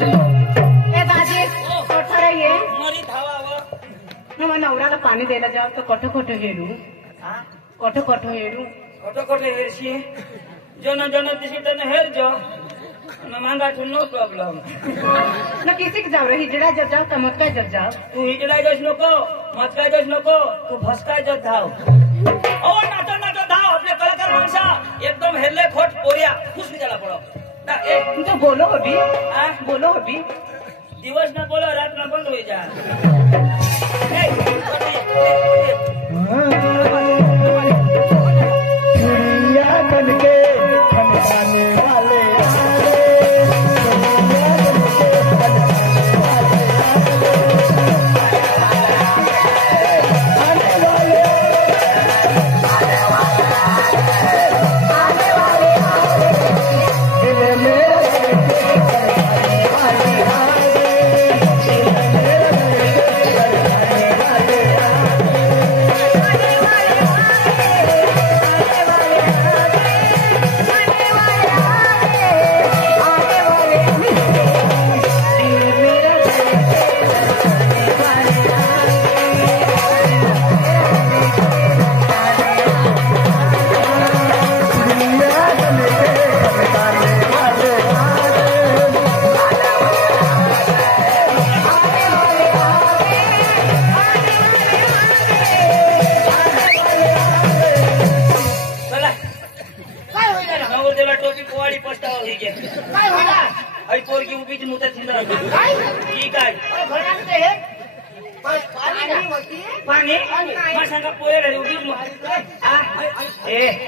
ए दाजी कोठा रे ये मरी धावा मग नवऱ्याला पाणी द्यायला जाव तर कोठं कोठं हेरू कोठं कोठं हेरू कोठं कोठं हेरशी जन जन दिसी तने हेर जो न मांगा ठू नो प्रॉब्लम न किसी जाव रे हिजडा जब जाव का मत काय जब जाव तू हिजडाय जस नको मत काय जस नको तू भस्काय जस धाव ओ नाटो नाटो धाव आपले कलाकार माणसा एकदम हेरले खोट पोरिया खुश निघाला पडो ना ए तो बोलो हबी बोलो हबी दिवस न बोलो रात न बंद होई जा चिड़िया बन के खाने वाले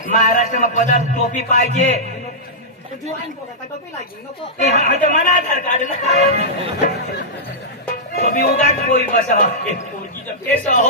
महाराष्ट्र में पदार्थ टोपी पाहिजे मला आधार कार्ड टोपी उगाच कोई बसावा केस हो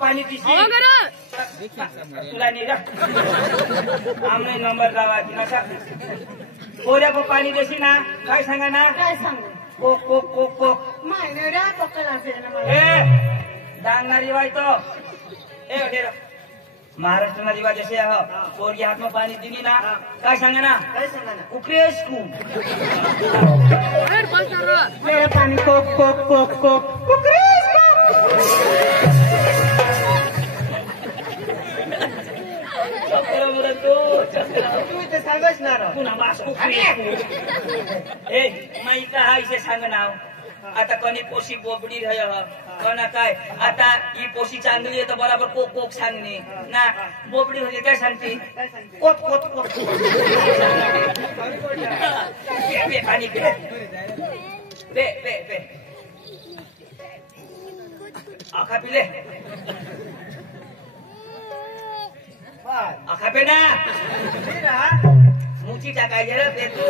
पानी तुला नहीं आमने नंबर लावा पोऱ्या को पाणी देशी ना काय सांगा ना काय सांगू कोक कोक कोक कोक मायनेरा पकला असेल ना मला ए डांगना रिवाज तो ए डेरा महाराष्ट्र में रिवाज ऐसे है पोरी हाथ में पानी दिनी ना काय सांगा ना उकरेश को मेरा पाणी कोक कोक कोक कोक उकरेश को सांग नाव आता कोणी पोशी बोबडी कोणा काय आता ही पोशी चांगली आहे तर बरोबर कोक कोक सांगणे ना बोबडी म्हणजे काय सांगते कोक कोक कोक पाणी पे पे पे पे आखा पिले आखा पे ना मुची टाकायचे रे पे तू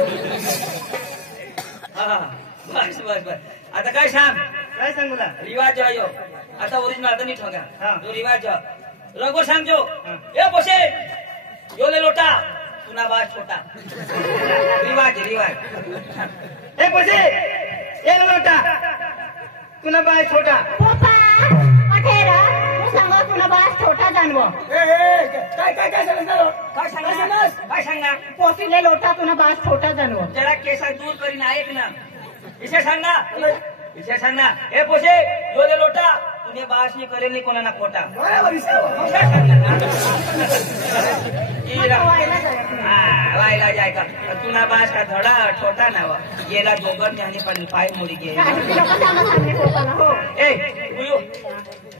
बस बस बस आता काय सांग मला रिवाज आयो आता ओरिजिनल आता नहीं ठोका तो रिवाज रघु सांगजो ए पोसे यो ले लोटा तुना बात छोटा रिवाज रिवाज ए पोसे ये ले लोटा तुना बात छोटा पप्पा अठेरा तू सांगा तुला बास छोटा जानवो काय सांगणार पोसीले लोटा तुला बास छोटा जानवो जरा केसा दूर करीन ऐक ना विषय सांग ना ए पोसे यो ले लोटा तुने बास नहीं करेल नहीं कोणा ना खोटा बरोबर आहे. वायला जाय का तुना बास का धडा छोटा ना गेला जोगर ने आणि पाय मोडी गे ए उयो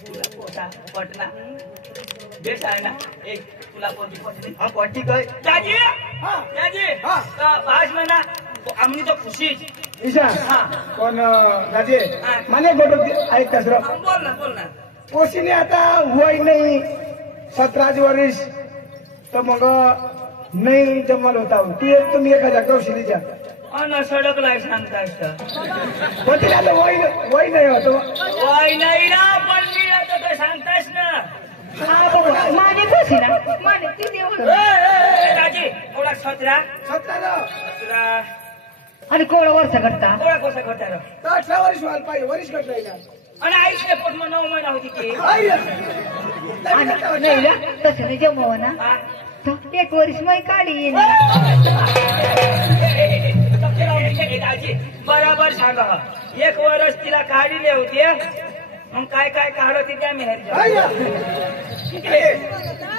तुला खोटा पटना बेस आहे ना ए तुला कोणती पटली हा पट्टी काय दाजी हा. दाजी हा. बास म्हणा आम्ही तो खुशी ईशा हा. पण राजे हा. मला गोट ऐक कसर बोल ना पोशीने आता वय नाही 17 वर्ष तर मग नाही जमल होता तुम्ही 1000 कौशलीच्या अन सडक लाय सांगता असतं होती आता वय नाही होतो वाय नाही ना पण मी आता काय सांगतास ना माझी कशी ना माझी ती देऊ दाजी थोडा 17 आणि कोण वर्ष करता थोडा कसा करता र 18 वर्ष व्हायला पाहिजे वरिष्ठ कट राहिला आणि आईच्या पोटમાં 9 महिना होती ती आणि नाही ना तसं नाही जमव ना हा. तर 1 वर्ष मै काढी दाजी बराबर सांगा 1 वर्ष तिला काढीले होते मग काय काढत त्या मेहर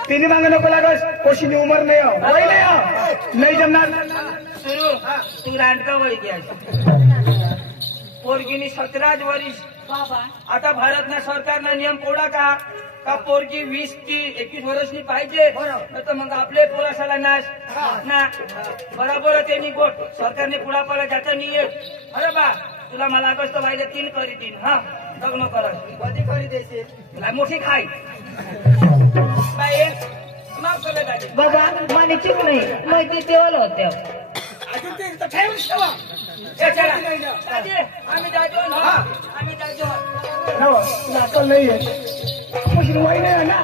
तिने मागे नको लागस पोशीनी उमर नाही हो वय नाही हो नाही जमणार सुरू तू रांडका वळी घ्या पोरगीनी 17 वर्ष आता भारतना सरकारना नियम कोणा का पोरगी 20 ती 21 वर्षनी पाहिजे नाही तर मग आपले पोरासाला नाश ना बरोबर त्यांनी गोट सरकारने पुढापाला जाता नाही येत अरे बा तुला मला अगस्त पाहिजे 3 करी 3 हा लग्न करत कधी करी द्यायचे तुला मोठी खाई बाई माफ केलं दाजी बाबा माने चूक नाही माहिती तेवढं होत्या चला दाजी आम्ही जातो आम्ही जातो हो अक्कल नाही आहे पोशीनी वय नाही आहे ना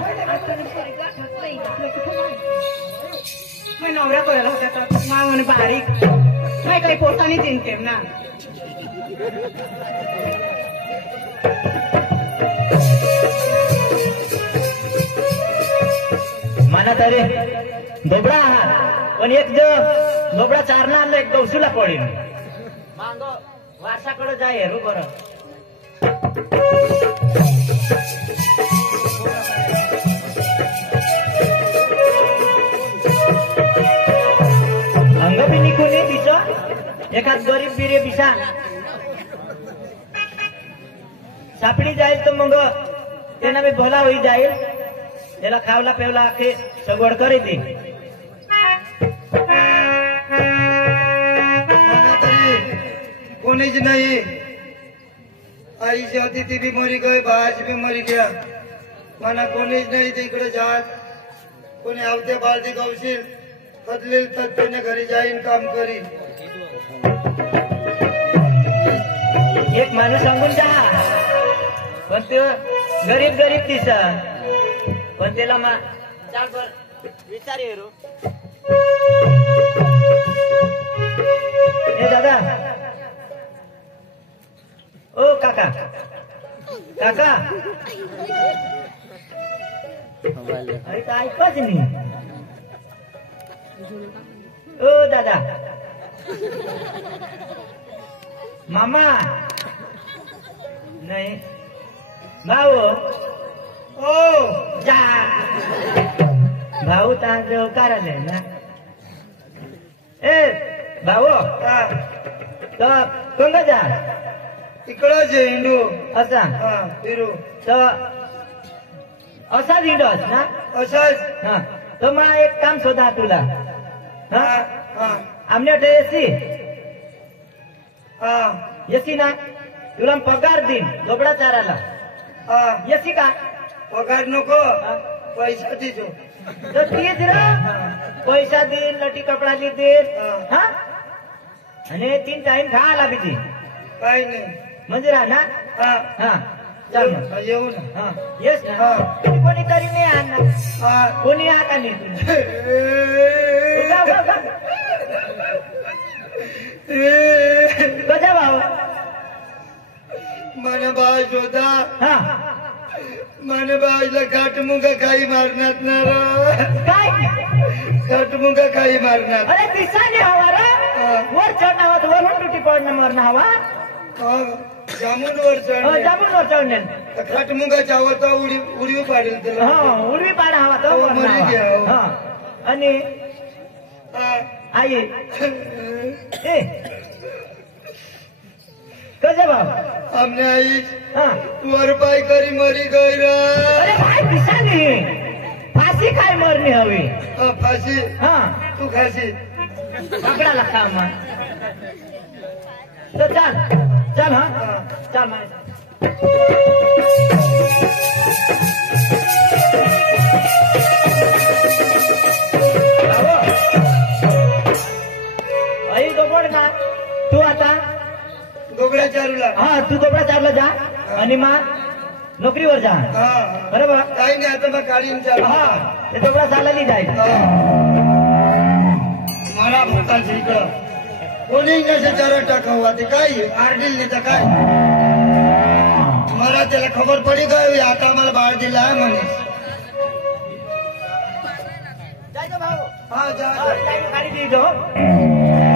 मी नवरा करायला होत्या तर मावाने बारीक नाही काही पोटाने चिंते ना म्हणा तरी दोबडा आहात पण एक दोबडा चारला आणलं एक गवसूला पडेल मांग वासाकडे जाय हेरू बरं अंग बी निघून ये दिस एखाद गरीब बिरे बिसा सापडी जाईल तर मग त्यांना मी भला होई जाईल त्याला खावला पेवला आखे सगवड करी दे कोणीच नाही आईची होती ती बी मरी गई बाळाची बी मरी गया मला कोणीच नाही तिकडे जात कोणी आवते बालदी गावशील बदलेल तर त्याने घरी जाईन काम करी एक माणूस सांगून जा पण तो गरीब दिसा पण त्याला चाल बर विचार येरो हे दादा ओ काका अरे तर ऐकच नाही ओ दादा मामा नाही भाऊ ओ जा भाऊ तांजव करायला ना ए भाऊ तर कोण जा इकडंच आहे हिंदू असा हा फिरू तर असाच हिंडस ना असंच हा तर मला एक काम शोधा तुला हा हा आमने एसी हा एसी ना तुला पगार देईन दोबडा चाराला हा एसी का पगार नको पैसा देतो तर तीच रा पैसा देईन लटी कपडा देईन हा आणि 3 टाइम खायला बिजी काही नाही म्हणजे राहा ना हा हा चल मग. येऊ ना हा येस ना हा. कोणी तरी नाही आणणार हा कोणी आता नाही कसा भाऊ મને બાજ હોતા हा મને બાજला काटमुंगा काही मारणार ना काय काटमुंगा काही मारणार अरे दिसाने हवा रे वर चढणं वरून तुटी पडणं मरणं हवा जामून वर चढ जामून वर चढणे खटमुगाच्या आवडता उडवी पाडेल त्याला हा उडवी पाडा हवा तो हो, मरी गया, हो. हा आणि आई ए कसे भाऊ आमने आई हा वर पाय करी मरी गई रे अरे भाई पिसानी फाशी काय मरणी हवी फाशी हा तू खाशी पकडाला काम तर चल चल हा चल आई गोबड ना तू आता दोघड्या चारूला हा तू गोबडा चारला जा आणि मग नोकरीवर जा हा बरोबर काही नाही आता मग काढीन चालू हा ते गोबडा चालली जाईल मला भूताची इकडं कोणी नसे चारा टाकावा ते काय आरडील नाही तर काय मला त्याला खबर पडी काय आता मला बाळ दिला म्हणे जायचं भाऊ हा जा हा, जायचं गाडी देतो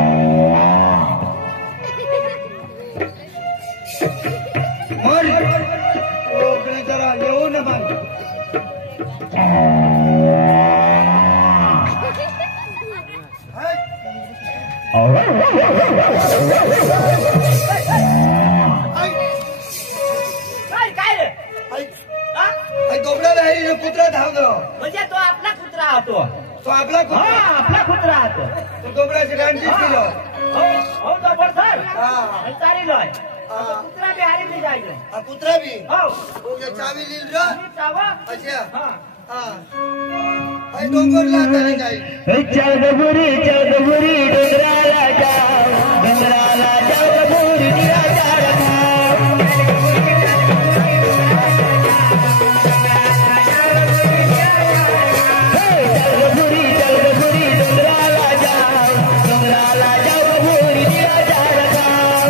मर ओकडे जरा येऊ ना मग काय रे हा? दोबडा राहिली कुत्रा धावलो म्हणजे तो आपला कुत्रा होतो तो आपला हा कुत्रा आपला कुत्रा होतो तो दोबड्याची गांधी दिलो हो तो बरसर हा चारी लोय हा. कुत्रा बिहारी में जायचं हा कुत्रा बी हो तुझ्या चावी लिहिल र चावा अच्छा हा हा आई डोंगरला आता नाही जाईल चौदपुरी डोंगराला जाऊ डोंगराला चौदपुरी निराधार भाव चौदपुरी डोंगराला जाऊ डोंगराला चौदपुरी निराधार भाव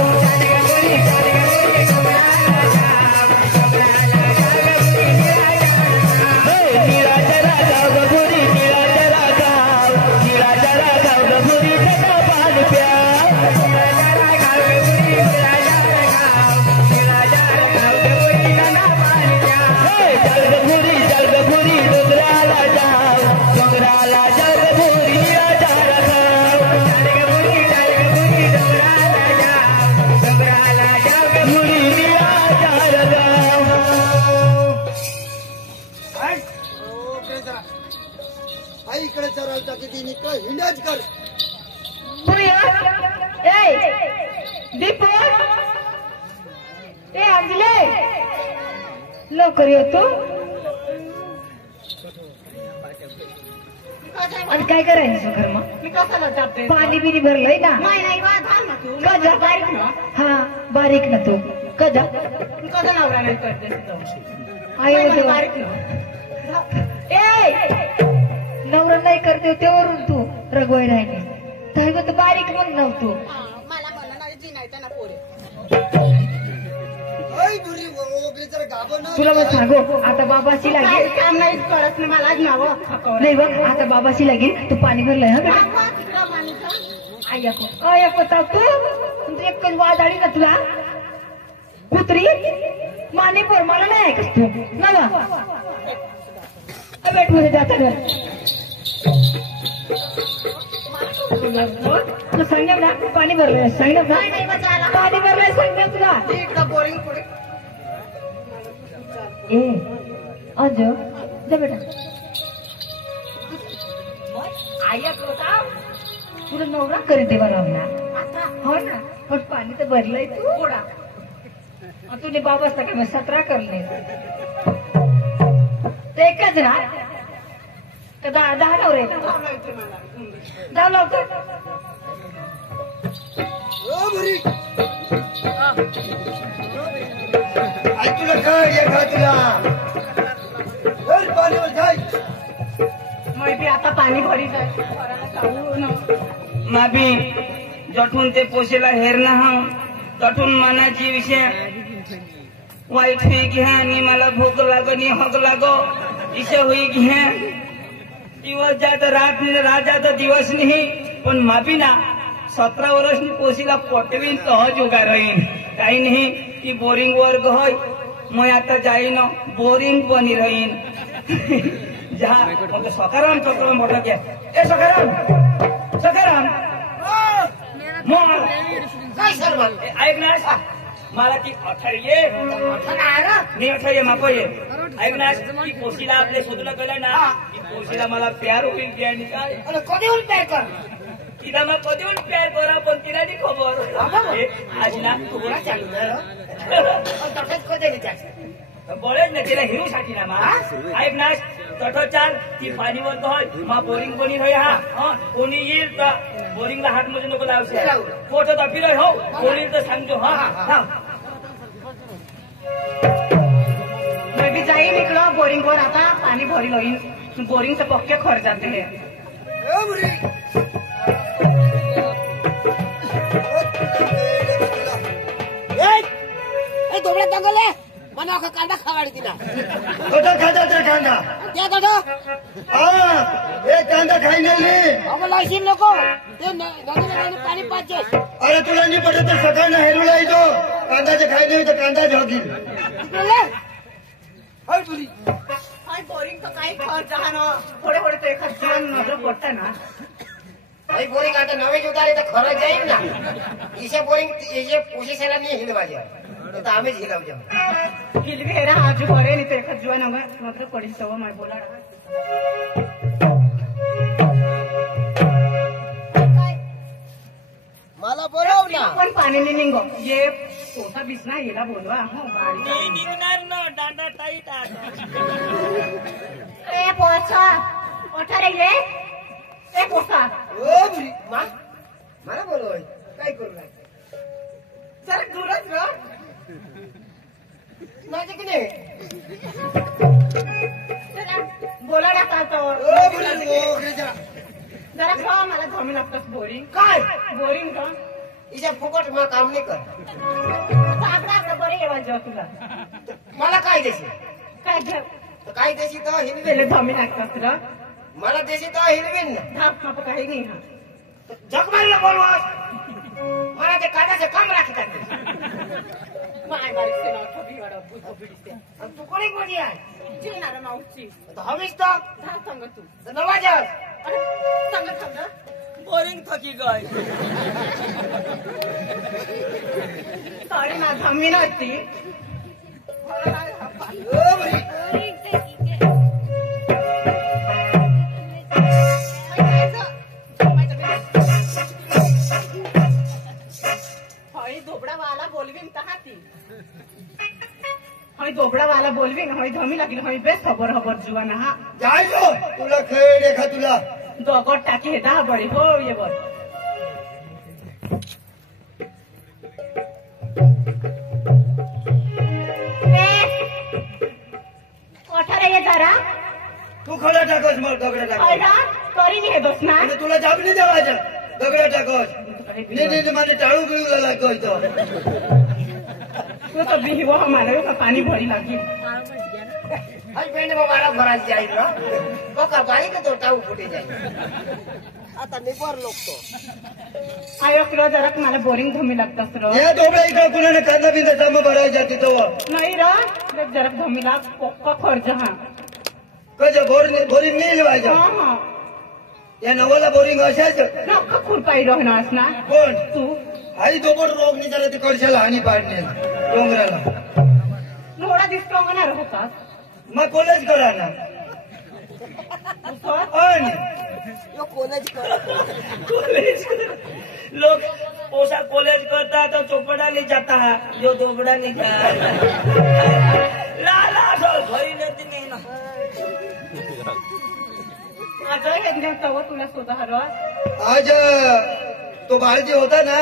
निराधारा चौदपुरी निराधारा गाव निराधारा चौदपुरी त्याचा पान प्या जलगपुरी डोंगराला जाऊ डोंगराला जलगपुरी निराधार गाव जलगपुरी निराधार गाव आई इकडे चरायचा किती निघतो हिंडाच कर दीपू ए अंजले लवकर येतो आणि काय करायचं घर मग मी कशाला जाते पाणी बिनी भरलंय ना नाही नाही बा थांब ना तू कजा बारीक ना हा बारीक ना तू कजा तू कसा नवरा नाही करतेस तो आई नाही, देवा. बारीक ना ए नवरा नाही करते तेवरून तू रगवाय राहिली तर तू बारीक मग नव्हतो मला म्हणा नाही जी नाही त्यांना पोरे आई दुरी ओगरी जरा गाभण तुला मग सांगू आता बाबाशी काही लागेल काम नाही करत नाही मला नाव नाही बघ आता बाबाशी लागेल तू पाणी भरलंय हा बेटा आई पता तू तुमची एकच वाद आली ना तुला कुत्री माने पर मला नाही ऐकस तू ना बेट मध्ये जाता घर तू सांगेल ना पाणी भरलंय सांगेल ना नाही बचायला पाणी भरलंय सांगेल तुला इकडं बोरिंग पुढे ए अज जा बेटा आई होता तुला नवरा करीत देवा लावला हो ना पण पाणी तर भरलंय तू पोडा तुझे बाबा सगळे मग 17 करले ते एकच ना तर 10 नवरे जाऊ लवकर ओ बुरी आई तुला काय ये खा तुला वर पाणीवर जाय मग बी आता पाणी भरी जाय माबी जठून ते पोसेला हेरणा हा तठून मनाची विषय वाईट हुई घ्या आणि मला भूक लागनी हक लागो इसे हुई घ्या दिवस जात रात जात दिवस नाही पण माबी ना 17 वर्षनी पोसीला पटवीन तह जुगार होईन काही नाही ती बोरिंग वर्ग होय मैं आता जाई न बोरिंग बनी रही जहाँ मतलब सकाराम चक्र में भटक गया ए सकाराम ऐक ना मला ती अठळये मी अठळये माप ये ऐक ना ती कोशीला आपले शोधलं गेलं ना ती कोशीला मला प्यार होईल की आणि काय कधी होईल प्यार कर तिला मग कधी होईल प्यार करा पण तिला नाही खबर आज ना तुला बळेच ना तिला हिरू साठी ना मा ऐक ना तटो चाल ती पाणीवर धोय मा बोरिंग बनी रही हा कोणी येईल तर बोरिंगला हात मध्ये नको लावશે फोटो तर फिरय हो कोणी तर सांगतो हा मैं भी जाई निकलो बोरिंग पर आता पानी भरी लोइन बोरिंग से पक्के खर जाते हैं दोबड़ा दंगल है मना का कांदा खवाड़ी दिना कटो खाता ते कांदा क्या कटो हां ए कांदा खाई नाही अब लाइसिन लोको ते नदी में पानी पाचे अरे तुला नाही पडत तर सकाळ हेरूला येतो कांदाचे खाई नाही तर कांदा जॉगिल ले हाय पुरी हाय बोरिंग तो काही खर जहा ना थोड़े थोड़े तो एक जीवन नजर पड़ता है ना भाई बोरिंग आता नवे उतारे तो खरच जाईल ना इसे बोरिंग इसे पोशिशनला नाही हिलवाजे तो आम्हीच हिलाव जाऊ हिलवी हेरा आजू करे नहीं तो एक जीवन नजर पड़ी तो मैं बोला मला बोलाव ना पण पाणी नहीं निघो ये पोसा बिसना येला बोलवा नाही निघणार ना दांडा टाईट ए पोसा मोठा रे ए पोसा ओ बुरी मा मला बोलव काय करू नाही जरा दूरच ना माझे की नाही बोला ना का तो ओ बुरी ओ जरा खा मला धमी लागतस बोरिंग काय बोरिंग का इसे फुकट मा काम नाही कर सापडा बरे येवा जेव्हा तुला मला काय देशी काय घर तर काय देशी तर पहिले हिलवेल धमी लागतस तुला मला देशी तर हिलवेल ना धाप माप काही नाही हा जग मारला बोलवा मला ते काढायचं काम राखतात माय बारीक से ना ठबी वाडा बुजो बिडीसे आणि तू कोणी कोणी आहे जीवनारा मावची तर हवीच तर धा संग तू तर नवाजस अरे संग संग बोरिंग थकी गय सॉरी ना धमी नव्हती ओ बुरी हई धोबडा वाला बोलवीन तहाती हई धोबडा वाला बोलवीन हई धमी लागली हई बेस खबर खबर जुवाना हा जायचो तुला खेळ देखा तुला दोगट टाकी हेता हा बडी हो ये बर मोठा रे जरा तू खडा टाकस मग दगडा टाकस अरा करी नाही हे दोस्त ना आणि तुला जाब नाही देवायचं दगडा टाकस नाही माझे टाळू गिळूला लागतो तो तो भी वो हमारे का पानी भरी लागी आज पेंड में मारा भरायची जाईल ना बघा बाई का तो टाऊ फुटे जाईल आता निपर लोक तो आयो किलो जरा मला बोरिंग धमी लागतस र या दोबळा इकडं कुणाने कांदा बिंदा जमा भरायच्या तिथं नाही र जरा धमी लाग पक्का खर्च हा कधी बोरिंग नाही लिवायचं हा हा या नवाला बोरिंग असायचं नक्का खुरपाई राहणार ना कोण तू आई दोबड रोग नाही झाला ते कडशाला हानी पाडणे डोंगराला थोडा दिसतोंगणार होता मग कॉलेज करा ना आणि यो कोणाची कॉलेज लोग पोसा कॉलेज करता तो चोपड़ा नहीं जाता है जो दोबड़ा नहीं जाता लाला तो घरी लेती नहीं ना आज हे तव तुला स्वतः हरवा आज तो बाळजी होता ना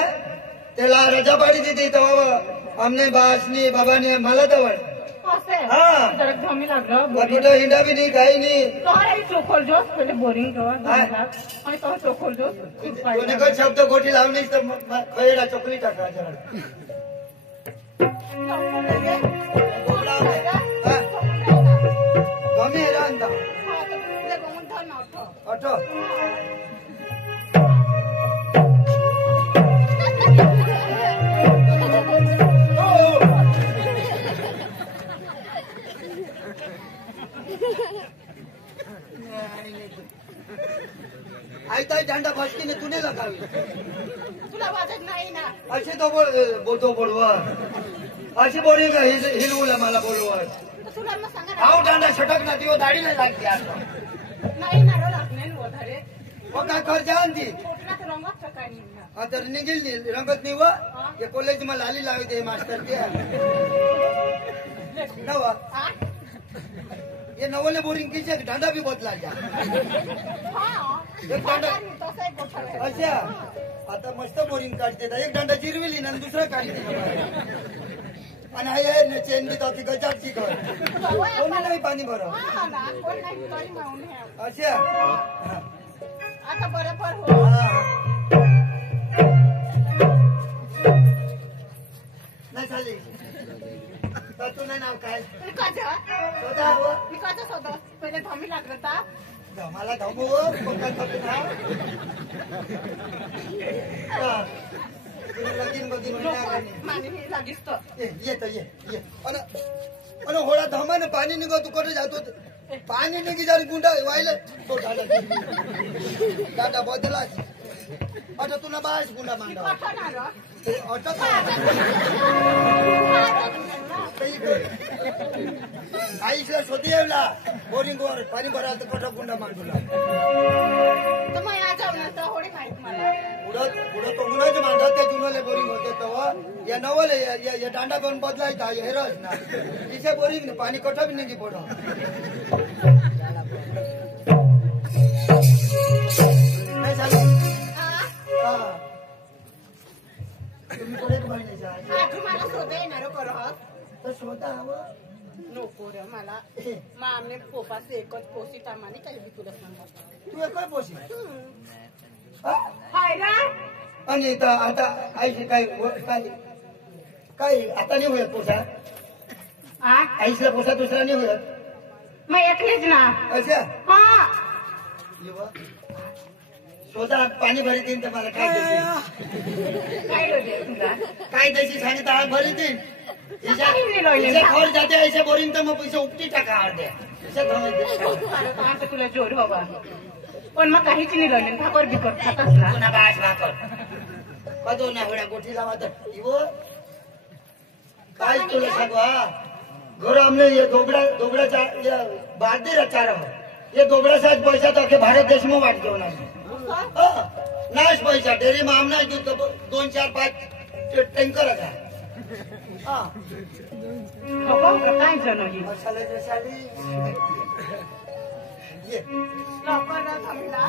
त्याला रजा पाडी दिली तेव्हा आमने बासनी बाबाने मला जवळ असे हा. जरा धमी लागलं मग बोरिंग कुठं हिंडा बी नाही काही नाही तो चोखोल जोस पहिले बोरिंग जो काय? आणि तो चोखोल जोस कोणी काही शब्द गोटी लावली तर खैरा चोकली टाका जरा कमी आहे रांदा अठो आयता दांडा फसकीने तुने लगावी तुला वाजत नाही ना अशी तो बोलतो बोलवा अशी बोली का हिरवूला मला बोलवा तर तुला मग सांगा ना. आव दांडा छटक ना दिव दाढी नाही लागते नाही ना रो लागणे वधारे मग काय खर्च आणती पोटलात रंगत काय निघणार आता निघेल रंगत नाही व हे कॉलेज मला आली लावते मास्टर ते नवा हा ये नवले बोरिंग किचे दांडा भी बदला जा हा एक दांडा तसं एक गोष्ट आहे. अच्छा आता मस्त बोरिंग काढते एक दांडा जिरविली ना दुसरा काढते आणि आहे चेन बी तर गजाची कर कोणी नाही पाणी भरव हा ना कोण नाही पाणी मावून हे. अच्छा आता बरोबर हो नाही चालेल तर तू नाही नाव काय विकायचं स्वतः हवं विकायचं होतं पहिले थांबी लागलं तर मला धावू लगीन बगीन माने लागीस तर येत ये अन होळा धमानं पाणी निघत तू कुठे जातो पाणी निघी जाईल गुंडा व्हायला तो दादा बदला आता तुला बास गुंडा मांडा आईला स्वतः येवला बोरिंग वर पाणी भरायला तर कठा गुंडा मांडूला तर मग या जेवणाचं होडी माहित मला पुढं तो गुन्हाचे मांडतात ते जुनले बोरिंग होते तेव्हा या नवले या दांडा पण बदलायचा हेरच ना तिचे बोरिंग पाणी कठा बी निघी पडो नाही झालं हा तुम्ही पुढे बहिणी जा मला शोधा येणार करो तर स्वतः हवं नको रे मला मामने पोपाचे एकच पोसी तामाने काही बी तुला सांगा तू काय पोशी हाय ना आणि आता आईशी काय काय आता नाही होत पोसा आईसला पोसा दुसरा नाही होत मग एकलीच ना अच्छा हा स्वतः पाणी भरी देईन तर मला काय देशील? काय होते तुला काय देशी सांगितलं आज भरी देईन काही नाही लावले. खर जाते ऐसे बोरिंग तर मग पैसे उपटी टाका अर्ध्या आता तुला जोर बाबा पण मग काहीच नाही लावले भाकर बिकर खातच ना पुन्हा बास भाकर कदो ना होड्या गोठी लावा तर इवो काय तुला सांगू हा घर हमने ये दोबड़ा बात दे रचा रहो ये दोबड़ा साथ पैसा तो भारत देश में वाट दो ना नाश पैसा डेरी में हमने 2-4-5 टँकर का काय जण मसाले जसाली ये लवकर थांबला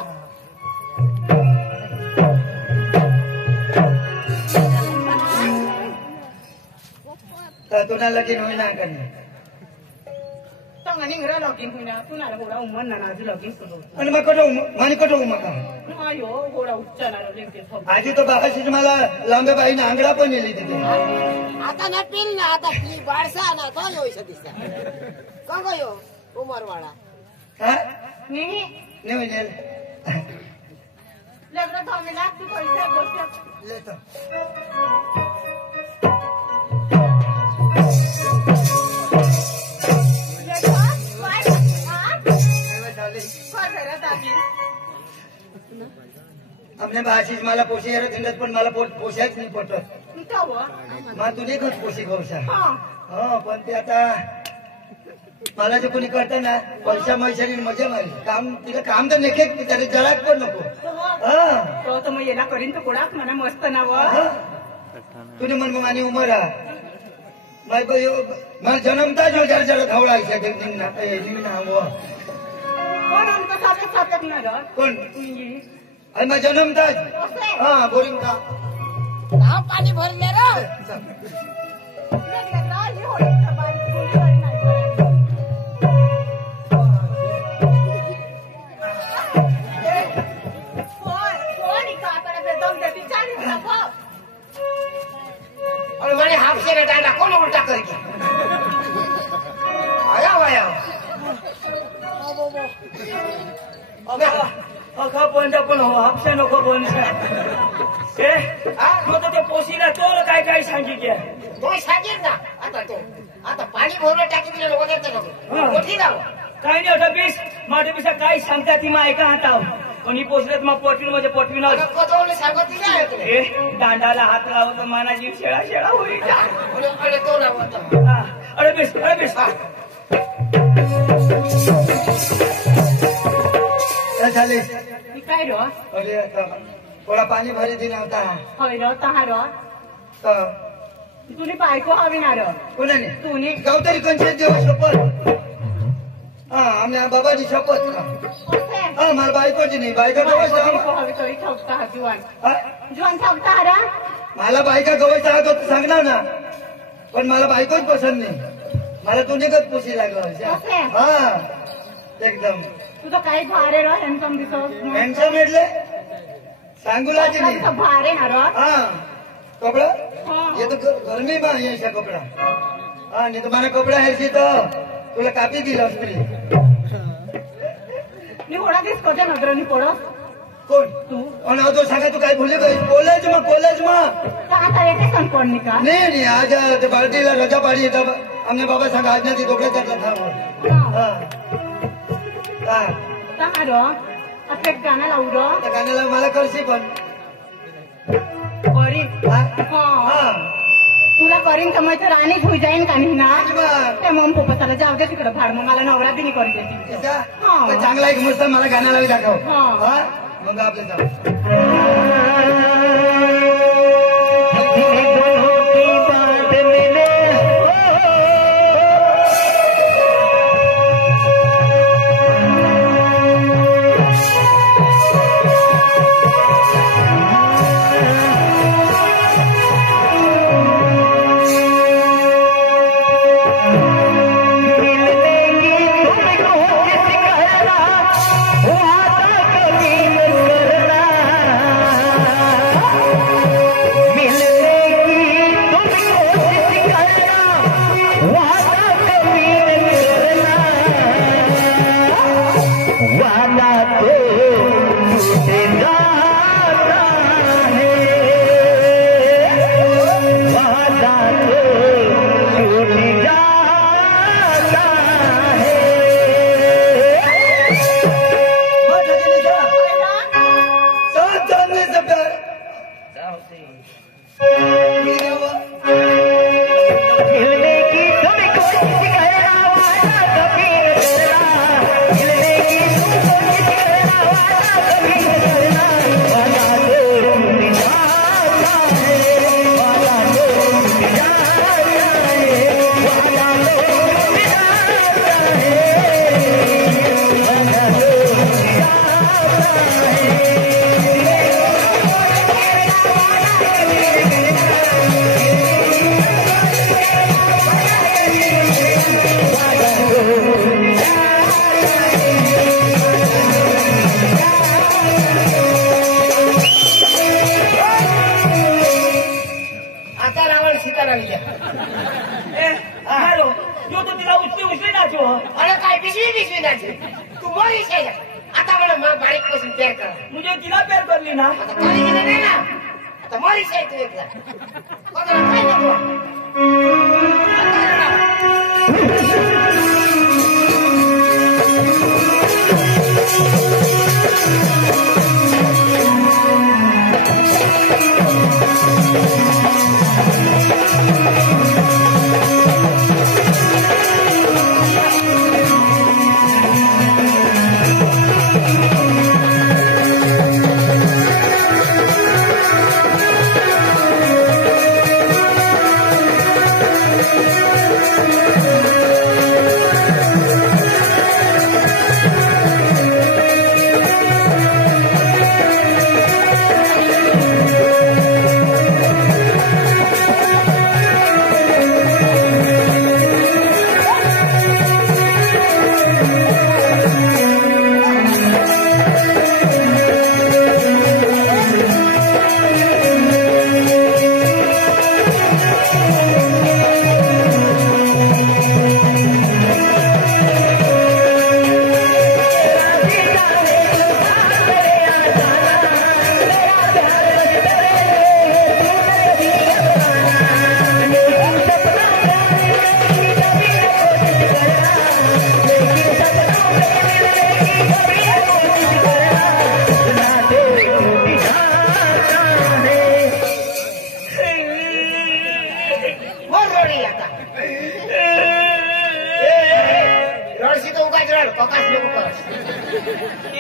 तर तुला लगीन होईना करणे तंग निघरा लॉगिन होईना तुला घोडा उमन ना नाजू लॉगिन सुरू आणि मग कटो मानी कटो मका अयो घोडा उच्चारणार लेते आजी तो बाबाशी मला लांबे बाईने आंगडा पण नेली तिथे आता ना पिल ना आता पी बाळसा ना तो योयसा दिसता का गयो उमरवाडा हा नाही नेऊ नेल लग्न थांबला तू पैसा गोष्ट लेतो हमने बाशीच मला पोशी खंडत पण मला पोशाच नाही पटत मग तुझे खत पोशी करूशा हो पण ते आता मला जे कोणी करतं ना पैसा मैशानी मजा मारी काम तिला काम तर नेखे त्याला जळात पण नको हा तो मग येला करीन तर कोणाक म्हणा मस्त नाव तुझे मन मानी उमर मला जन्मता जो जरा जरा धावळायच्या निघणा कोण आमचं सापेक सापेक ना ग कोण आणि मग जन्मताच हा बोरिंग का गाव पाणी भरले रे और मैंने हाथ से डाला कौन उल्टा करके आया आया अखा पण हापशा नको पण मग ते पोशीला तोर काय काय सांगितले तो सांगेल ना आता पाणी भरून टाकी दिलं वगैरे नको मोठी जाऊ काही नाही होता बीस माझ्या पेक्षा काय सांगता ती मग ऐका हाताव कोणी पोचलेत मग पोटवीन म्हणजे पोटवीन कदवले सांगत नाही ऐकले हे दांडाला हात लावतो माना जीव शेळा शेळा होईल अरे तो नावत हा. अरे बेस काय झाले काय रो अरे आता थोडा पाणी भरी दिन होता हय रो तहा रो तुनी बायको हवी ना रो कोणाने तुनी गावतरी कंचे देव शपथ हा आम्ही बाबाची शपथ हा मला बायकोची नाही बायका गवस हवी तरी ठोकता हा जुवान जुवान ठोकता हा रा मला बायका गवस राहत होत सांगणार ना पण मला बायकोच पसंत नाही मला तू निघत पोशी लागलं हा एकदम तुझं काही भारे रो हॅन्डसम दिसत हँडसम भेटले सांगुलाची नाही भारे ना रो हा कपड़ा हाँ। ये तो गर्मी में है ऐसा कपड़ा हाँ नहीं तुम्हारा कपड़ा है ऐसी तो तुला कापी दी लॉस्ट्री नी होडा दिस कधी नजरनी पडो कौन तू और ना तो सांगा तू काय भूले गई कॉलेज में आता येते संकोण का नहीं आज बाल्टी ला रजा पाड़ी तब हमने बाबा सांगा आज ना ती दोघे चटला था वो हाँ हाँ तहा रो आता एक गाणं लावू रो त्या गाण्याला मला करशी पण करी हाँ हाँ तुला करीन तर मग राणीच होई जाईन का नाही ना अजिबात. ते मग पोपसाला जाऊ दे तिकडे भाड मग मला नवरा बी नाही करू देते ऐसा हाँ. तो चांगला एक मस्त मला गाण्याला दाखव हाँ. हाँ मग आपले जाऊ मुझे तिला प्यार करली ना आता कोणी गेलं नाही ना आता मरीच आहे तू एकदा कोणाला काय नको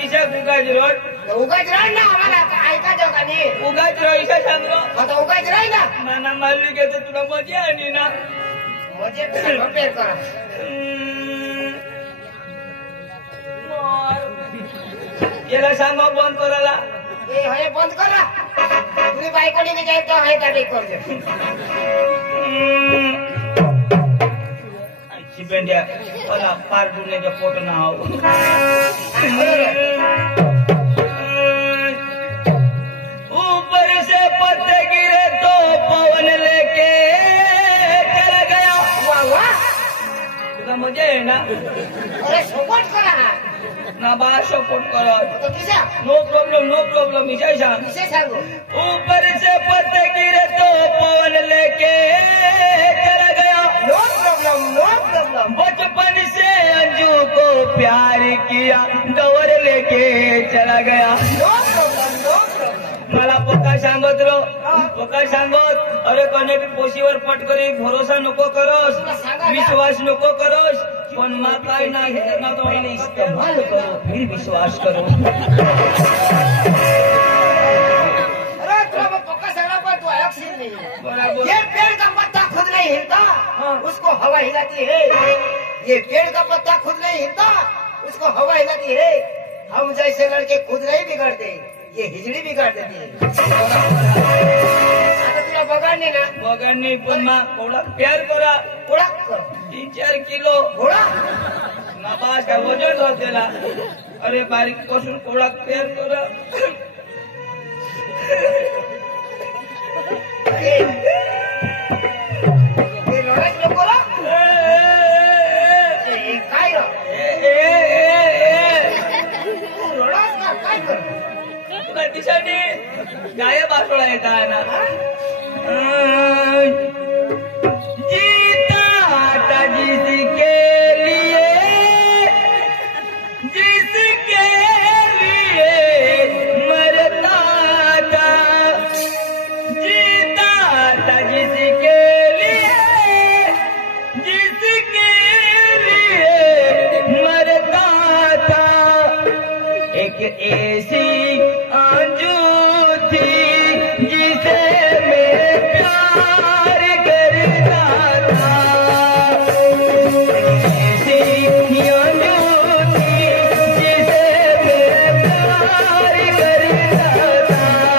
ईशा उगाच रोड उगाच राहील ना आम्हाला ऐका का नाही उगाच रो ईशा सांगलो आता उगाच राहील ना नाना मारली घेतो तुला मजा आली ना म्हणजे रिपेअर करा याला सांगा बंद करायला हे बंद करा तुम्ही बायकोनी मी जायचं आहे का नाही करते बेंड्या मला पार दुनियाच्या पोट ना ऊपर से पत्ते गिरे तो पवन लेके चला गया वाह वाह तुला मजा आहे ना अरे सपोर्ट करा ना बा सपोर्ट करत तो किसा नो प्रॉब्लेम विजय सांग किसे सांगू ऊपर से पत्ते गिरे तो पवन लेके चला गया नो प्रॉब्लम बचपन से अंजू को प्यार किया दौर लेके चला गया नो प्रॉब्लम मला पक्का सांगत अरे कोणी बी पोशीवर पटकरी भरोसा नको करस विश्वास नको करस पण मा काय नाही ना तो पहिले इस्तेमाल करो फिर विश्वास करो अरे तुला पक्का सांगा पण तू ऐकशील नाही बराबर ये पेड़ का पत्ता खुद नहीं हिलता उसको हवा हिलाती है ये पेड़ का पत्ता खुद नहीं हिलता उसको हवा हिलाती है हम जैसे लड़के खुद नहीं बिगड़ते ये हिजड़ी बिगाड़ देती है आता तुला बघाडणे ना बघांनी पण मा कोडा प्यार करा ओळख कर 3-4 किलो घोडा ना बास काय वजन होतेला अरे बारीक पासून कोडा प्यार करा हे लढाच नको रा हे काय रा तू लढाच का काय कर तुला दिशाने गाय बासोळा येता ना जीता था जिसके लिए मरता था जीता था जिसके लिए मरता था एक ऐसी आंजू थी जिसे मैं प्यार करता था ऐसी आंजू थी जिसे मैं प्यार करता था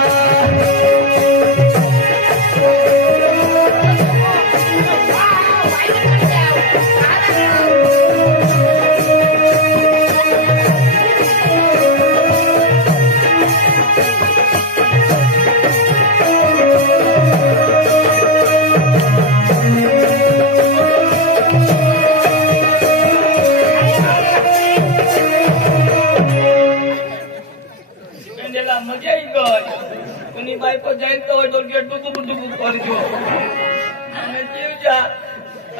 पेंडेला मजा ही गई कोणी बायको जाईल तो डोक्यात डुबुक करजो અને જીવજા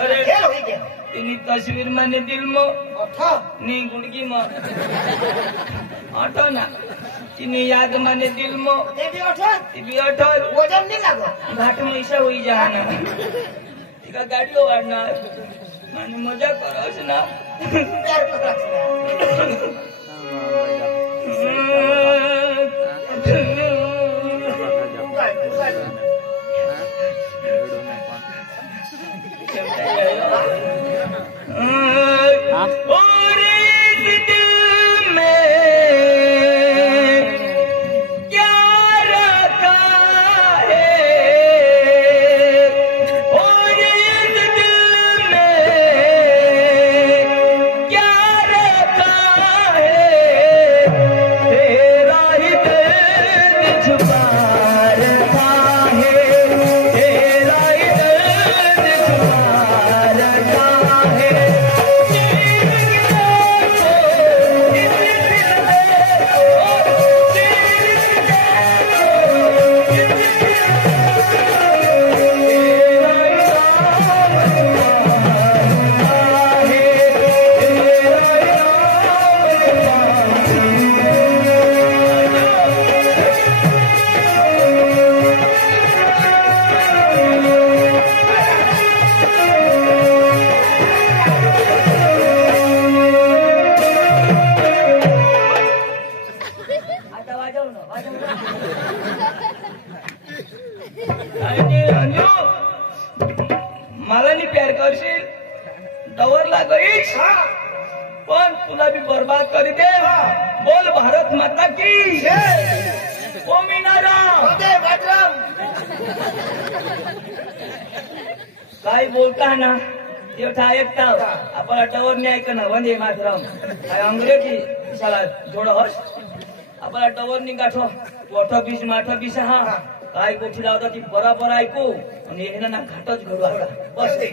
અરે खेळ होई के તેની તસવીર મને દિલમાં अठा ની ગુડગીમાં અટો ના તેની યાદ મને દિલમાં ते बी अठा ती बी अठर वजन नाही लागत घाटમાં ईशा होई जाना तिका गाडीઓ वाढणार आणि मजा करस ना प्यार करायचं और इस दिल में क्या रखा है और इस दिल में क्या रखा है बोल भारत माता की ओमी नारायण. वंदे मातरम. काय बोलता ना तेवढा ऐकता आपला टवर नाही ऐक ना वंदे मातरम काय अंग्रेजी शाळा थोडं हर्ष आपला टवर नि गाठो मोठं बीस माठं बीस हा काय गोष्टी लावता ती बराबर ऐकू आणि हे ना घाटच घडू आवडा बस ते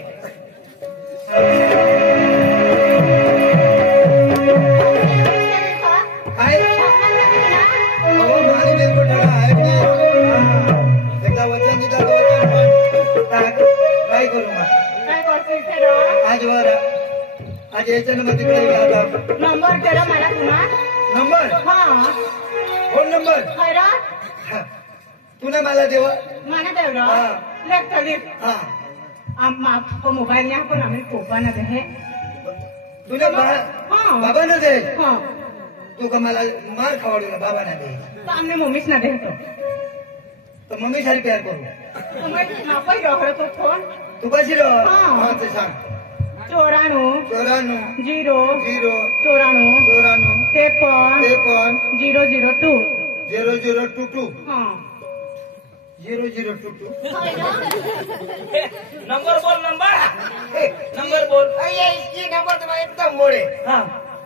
काय अहो माने बेलकोटाला आहे की एकदा वचन दिलं तर वचन पण काय करू मग काय करतोय खेळ आज याच्यानं मग तिकडे आता नंबर दे मला पुन्हा नंबर हा फोन नंबर खरं तुला मला देव मला तेवढं हा. लेख तलीफ हा मोबाईल न्या पण आम्ही कोपाना दे हे तुला हा. बाबांना दे हा तू का मला मार खावाडू बाबांना दे तो आमने मम्मीच ना देतो तर मम्मी सारी प्यार करू तुम्ही नापाई रखडो तो फोन तू कशी रह हा. ते सांग 94 94 0 0 94 94 53 002 0022 हा 0022 नंबर बोल नंबर बोल अरे इसकी नंबर तुम्हारा एकदम मोड़े. हा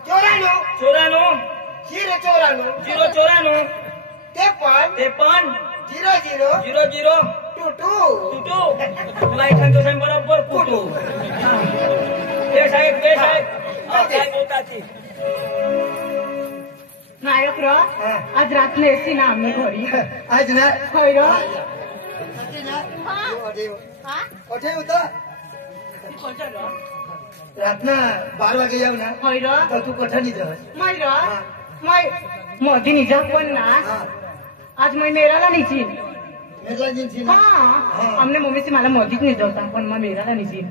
94 94 094 53 53 00 22 तुटू तुला एखाद दिवस बरोबर कुटू बेश आहे काय बोलता ती नायक र हा. आज रात्री येसी ना आम्ही घरी आज ना होय र कोठे होता रातना 12 वागे येऊ ना होय र तर तू कोठा जास मै र मै मोदी निजा पण ना हा आज मै मेराला निची मेला जिंची हा ना आमने मम्मीची मला मोदीच निजवता पण मग मेराला निची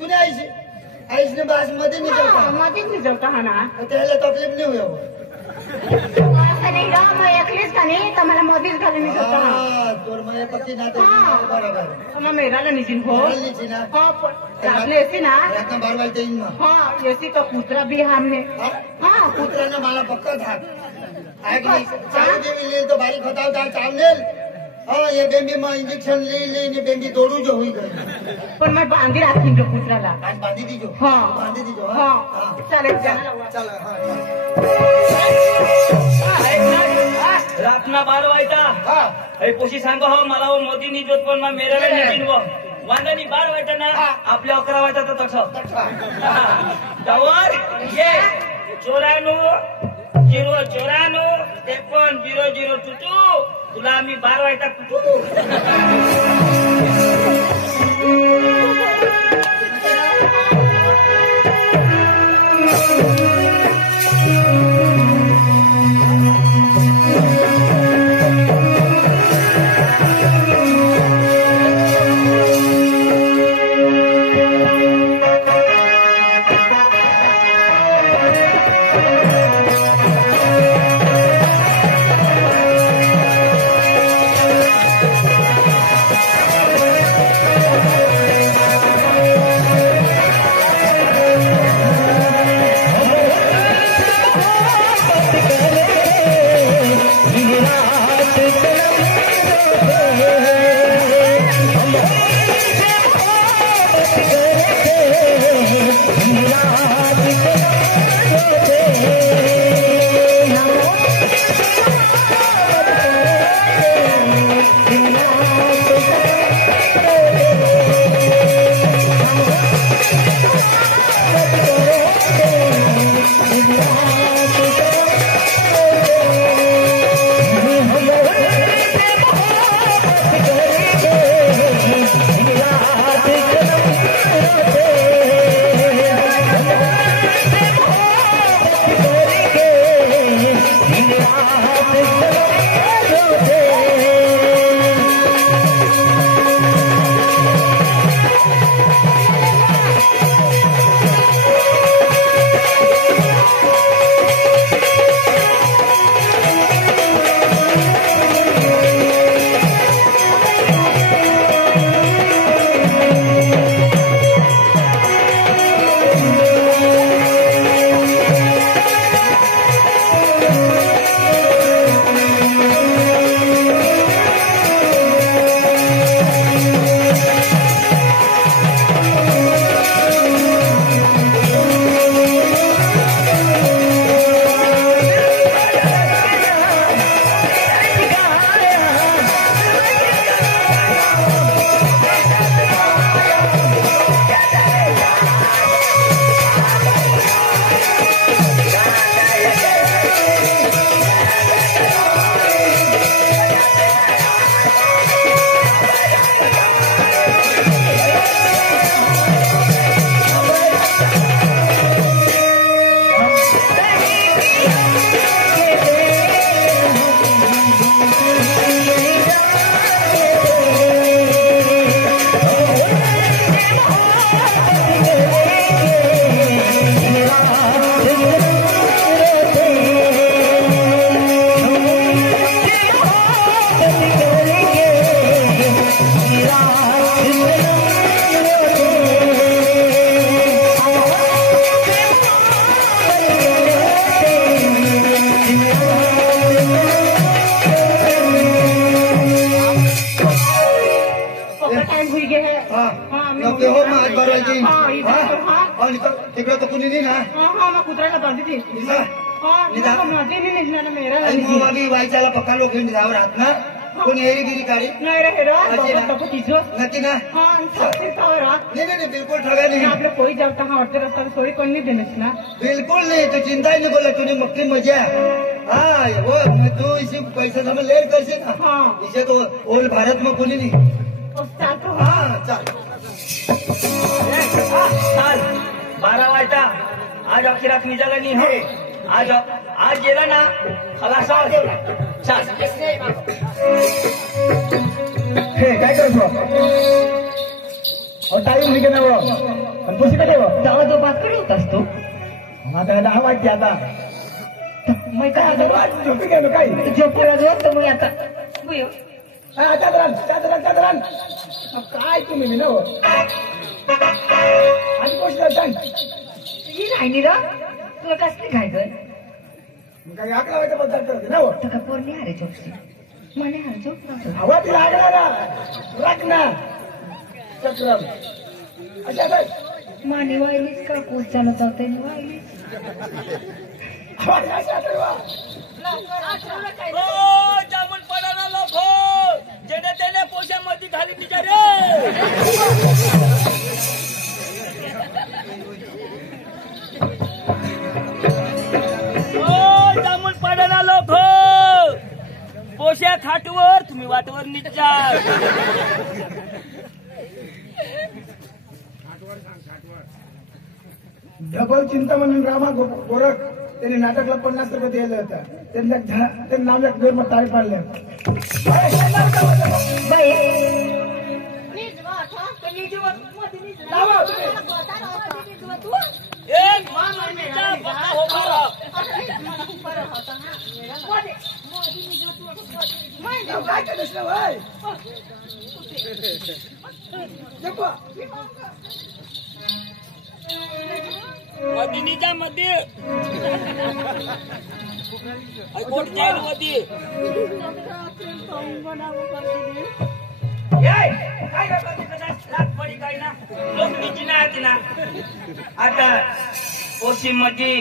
तुने आईसने बास मध्ये निघाला मोदीच निजवता हा ना त्याला तकलीफ नाही होईल नाही र मग एकलीच का नाही तर मला मोदीच घालून निजवता हा हा तोर माया पक्की ना बरोबर मग मेराला निजीन हो मेराला निची ना हा पण रात्री येसी ना रातना 12 वाजता येईन मग हा येसी तो कुत्रा भी हमने हा कुत्र्यानं मला पक्का धाक ऐक नाही चालू देवी तो बारीक होता होता चावनेल हा ये बेंबी मग इंजेक्शन ले बेंबी दौड़ू जो हुई गई पण मैं बांधी राखीन जो कुत्राला आज बांधी दीजो हा बांधी दीजो हा हा चालेल चला चल रातना 12 वाजता हा हे पोशी सांग हो मला हो मोदी निजोत पण मग मेरा निजीन हो वांदानी 12 वाजता ना आपल्या 11 वाजता तर तसं त्यावर ये 94 094 53 0022 तुला आम्ही 12 वाजता कुठू बापरे हो मग आज बरोबर हा, इथं, हा. आणि तिकडं तर कुणी नाही ना हाँ मैं कुतरा बांधी थी निजा हाँ निजा मजे नहीं निजना मेरा आणि मग आम्ही वाईचाला पक्का लोक घेऊन जावं राहत ना कोणी एरीगिरी काढी नहीं रहे रो अच्छी ना? बाबू तीजो नक्की ना हाँ सबसे सावरा नाही बिलकुल ठगा नाही आपले कोई जाता हाँ अड्डे रस्ता सोई कोणी देनेस ना बिल्कुल नहीं तू चिंता ही नहीं बोला तूने मक्की मजा हाँ वो तू इसी पैसे हमें लेट कर से ना हाँ इसे तो ओल भारत में कोणी नहीं उस चाल तो हाँ चल चाल 12 वाजता आज अखिरात निजाला नाही हो आज गेला ना खलास चाल हे काय करतो टाईम निघे ना पण पुसी कडे तेव्हा जो बातकडे होतास तू आता 10 वाजते आता मग काय आता झोपी गेलो काय झोपूला झोपतो मग आता बुयो चादरान काय तुम्ही ना आणि पोचला ही राहिली र तुला कसली खायचं काय आकडा वाजता बदल करते ना तुका पोरणी हारे झोपशी म्हणे हार झोप नव्हतं आवाज लागला ना राख ना चक्रम अच्छा माने वाहिलीच का पूस चालत होते वाहिलीच आवाज कसा करवा जामून पडायला लोक हो जेने त्याने पोशामध्ये घाली बिचारे जामून पडायला लोक हो पोशा खाटवर तुम्ही वाटवर नीट जा डबल चिंता म्हणून रामा गोरख त्यांनी नाटकला 50 रुपये दिले होता त्यांच्या नाव एक दोन तारी पाडले काय केलंस ना भाई मदिनीच्या मध्ये कोट जाईल मध्ये काय पडी काय ना लोक निघणार ना आता ओशी मध्ये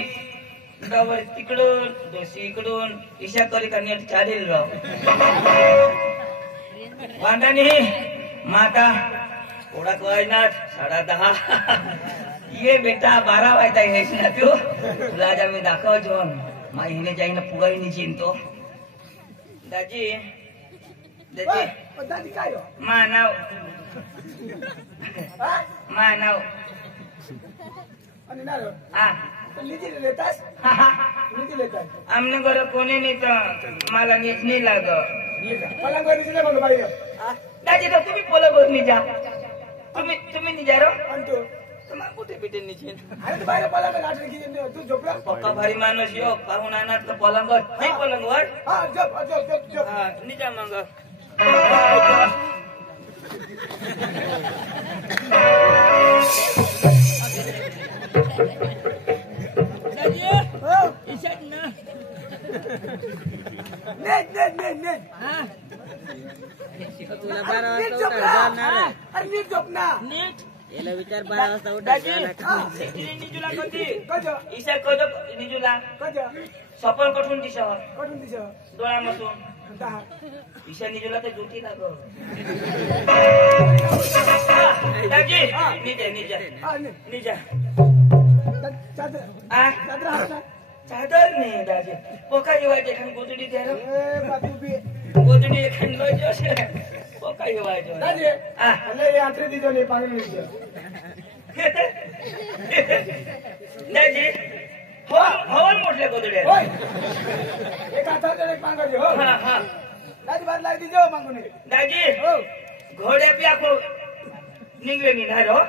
डबल तिकडून दोशी इकडून ईशा करी का नीट चालेल राव वांदानी माता ओळख वाजणार 10:30 ये बेटा 12 वाजता यायच ना तू तुला आज आम्ही दाखवतो मा हिने जाईन पुगाई नि चिंतो दाजी दाजी दादी काय मानव आणि ना हा निधी लेतास निधी लेतास आमने घर कोणी नाही तर मला नीट नाही लागत मला घरी दिले मग बाई दाजी तर तुम्ही पोलवर नाही जा तुम्ही नाही जा रो आणि तू तुम्हाला कुठे भेटे निघेन अरे बाहेर पळाला गाडी किती तू झोपला पक्का भारी माणूस यो पाहून आणत तर पलंगवर नाही पलंगवर हा झोप हा निजा मग तुला 12 वाजता उठायला अरे नीट झोप ना नीट याला विचार 12 वाजता उठायला निजुला कधी कजो ईशा कधी निजुला कजो सफर कठून दिशा कटून दिसो डोळ्यामधून दहा ईशा निजुला तर जुटी लाग दाजी निजा हा नीट निजा चादर आ चादर हा ना चादर नाही दाजी पोका येवायचे खान गोदडी द्या रे ए बाबू बी गोदडी खान लोजो पोका येवायचे दादी आ अरे यात्रे दिदो नाही पागल दिसो दाजी हवन मोठल्या गोदड्या होय एक हातात एक मांगाजी हो हा हा दादी बाद लाग दिजो मागून दाजी हो घोड्या बी आखो निघले निघाल हो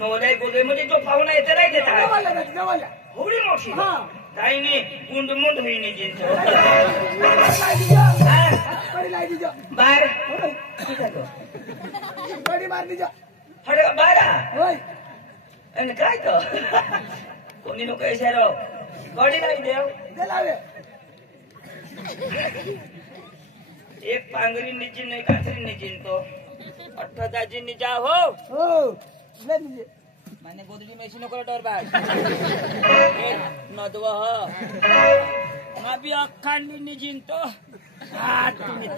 नवदाई गोदे मध्ये जो पाहुणा येते नाही देत आहे जवळ दादी जवळ होडी मोठी हा काही नाही मुंड मुंड होईने जिंतो लाई दिजो कडी लाई दिजो बाहेर कडी मार दिजो हडे बारा होय आणि काय तो कोणी लोक इशारो गडी नाही देव दे लावे एक पांगरी निचिन एक कातरी निचिन तो 18 दाजी निजा हो हो माने गोदडी मेशी नको डर बाय नदव नाबी अख्खांडी निजिन तो हात तुम्ही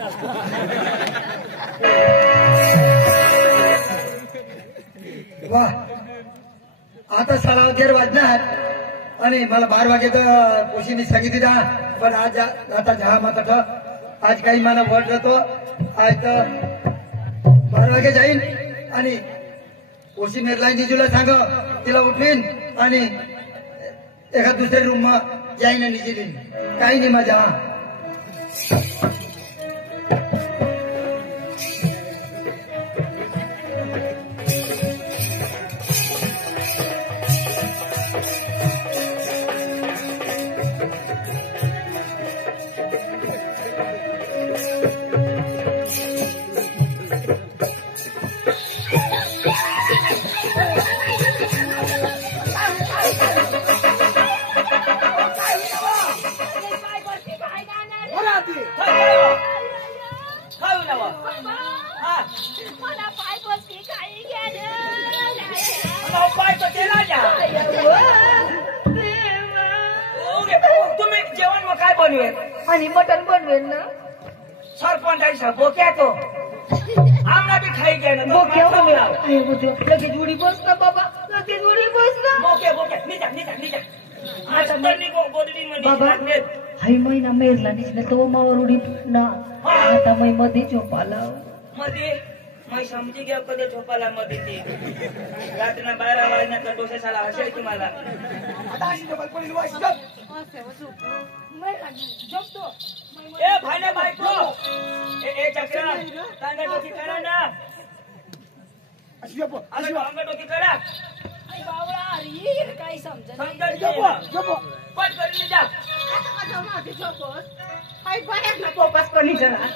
वा आता 11:30 वाजणार आणि मला 12 वाजे तर पोशीने सांगितली जा पण आज आता जहा माता आज काही मला वड राहतो आज तर 12 वागे जाईन आणि पोशी मेरला निजूला सांग तिला उठवीन आणि एका दुसऱ्या रूम जाईन निजीलीन काही नाही माझ्या तुम्ही जेवण मग काय बनवेल आणि मटण बनवेल ना सरपंचाचा बोक्या तो आमना भी खाई गया ना बोक्या बनला लगेच उडी बस ना बाबा लगेच उडी बस ना बोक्या बोक्या निजा आता तन्नी को गोदडी मध्ये बाबा हाय महिना मेरला निसला तो मावर उडी ना आता मै मध्ये झोपाला मध्ये मैं समझी गया कधी झोपाला मध्ये ते रातना 12 वाजण्याचा डोसे साला हसेल की मला आता अशी डबल पडली वाशी ए भाईना बायको ए चक्रा तांगा डोकी करा ना अशी डोकी करा बावळा अरे काय समजत समजा पट करून जा हाय बाहेर ना पोपास कोणी जरा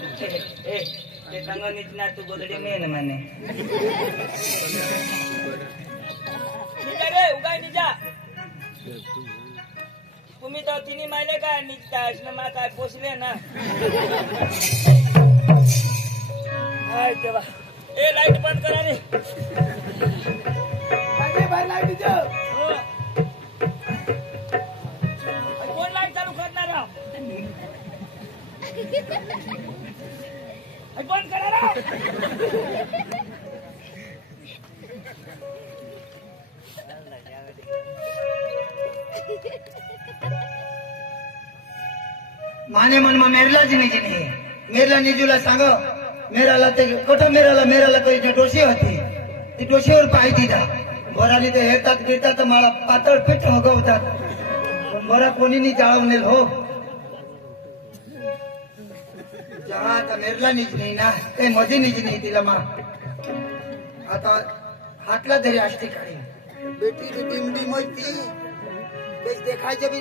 ए ते सांगा नितना तू गोदडी मेन माने निजा रे उगाय निजा तुम्ही तर तिन्ही मायले काय निघता असलं मा काय पोचले ना हाय तेव्हा ए लाईट बंद करा रे लाईट कोण लाईट चालू करणार बंद करा रे माने मन में मेरला मेरला निजूला सांग मेराला ते कोठं मेराला काही डोशी होती ती डोशीवर पाय दिला बराली ते हेरतात गिरतात मला पातळ पीठ हगवतात बरा कोणी जाळवलेल हो जहा आता मेरला निज नाही ना ते मध्ये निज नाही तिला मा आता हातला तरी असते काढी बेटी टिमडी माहिती तेच देखायचं बी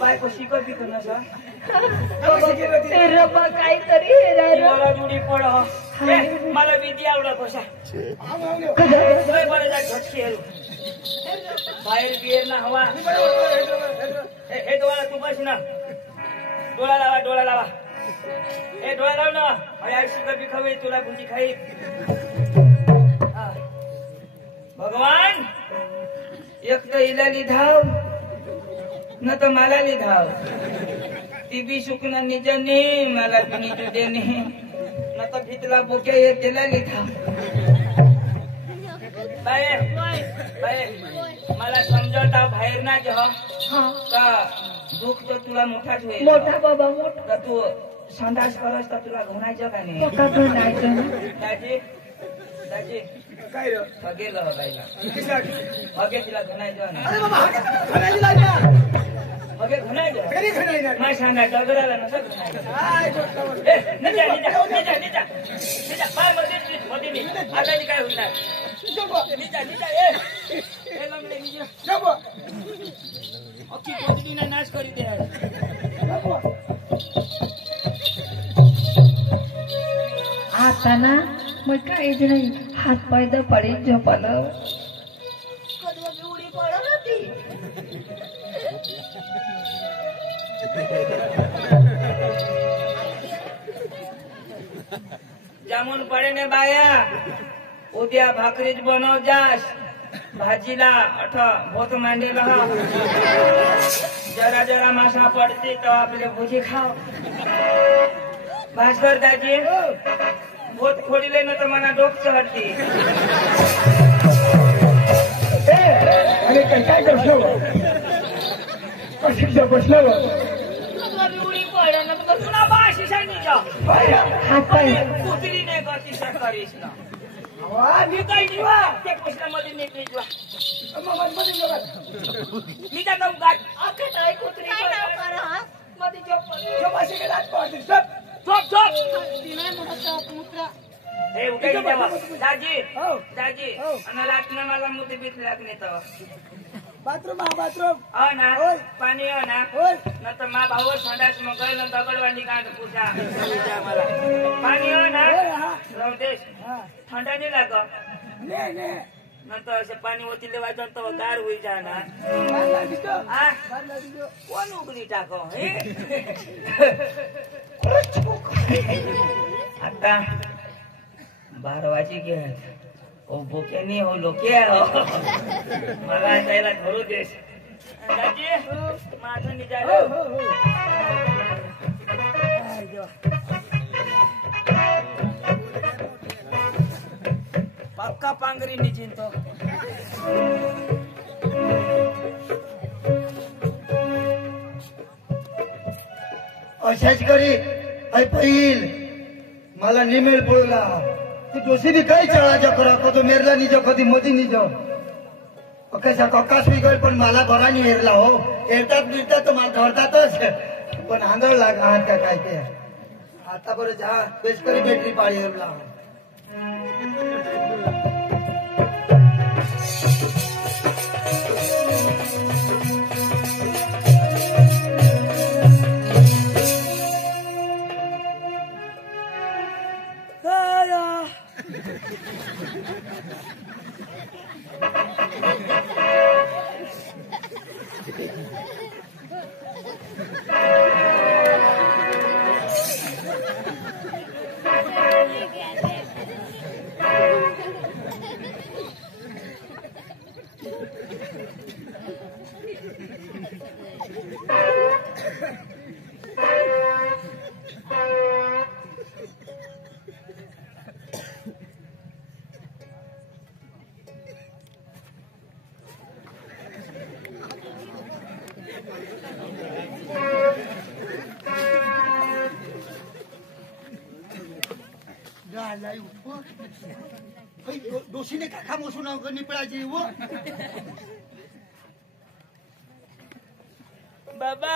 बायको शिकत बी करणं काहीतरी जुडी पड मला विधी आवडत कशा बरं जा झटके बाहेर बिहेर ना हवा हे डोळा तू बस ना डोळा लावा हे डोळा लाव ना आई शिकत बी खावी तुला भुजी खाई भगवान एक तर हिला लिधाव न तर मला लिधाव ती बी सुकना निजाने मला बी निजू देणे न तर भितला बोक्या येत तिला लिधाव बाय मला समजवता बाहेर ना जा का दुःख तर तुला मोठाच होईल मोठा बाबा मोठा तर तू संडास करस तर तुला घुणायचं का नाही मोठा घुणायचं दाजी दाजी काय रे हगेल हगायला किसाठी हगे तिला घुणायचं अरे बाबा खाण्याची लागल्या हगे घुणायचं कधी खाण्याची माय सांगायचं अगराला नसं घुणायचं काय गोष्ट ए निजा पाय मध्ये मी आता काय होणार निजा ए लंगडे निजा जबो अख्खी कोथळीना नाश करी दे आता ना मग काय नाही हात पाय द पडी झोपालं जामून पडे ने बाया उद्या भाकरीच बनव जास भाजीला भोत मांडेला जरा जरा मासा पडते तो आपले भुजी खाव भास्कर दाजी भोत खोडीले ना तर मला डोक चढते अरे काय करतो कशी बसलो उडी पडे ना तर तुला बाशी सांगितलं हात पाय कुत्री नाही गती करीस ना मी काही निवा त्या प्रश्नामध्ये नीट निजवा मी त्या नऊ गाठ काय कुत्री मध्ये हे उठे दाजी दाजी आणि रात्र मला मोठी भीत लागली तर बाथरूम हो ना पाणी हो ना न तर मा भाऊ संडास मग गैल दगडवांडी काढ पुसा मला पाणी हो ना रवदेश थंडा नाही लाग नंतर असे पाणी ओतीले वाजन तर गार होई जाणार कोण उघडी टाको आता 12 वाजी घ्या ओ भोके नाही हो लोके हो मला जायला घरू देस दाजी माझं निजा पक्का पांगरी निजिन तो अशाच करी पहिल मला निमेल पडला ती दोषी बी काही चळाच्या करा कधी मेरला निज कधी मधी निज कशा ककास बिगड पण मला बरा नाही हेरला हो हेरतात बिरतात तर मला धरतातच पण आंधळ लागा हात का काय ते आता बरं जा बेस करी बॅटरी पाळी हेरला दोषीने काका मोसून निपळायची व बाबा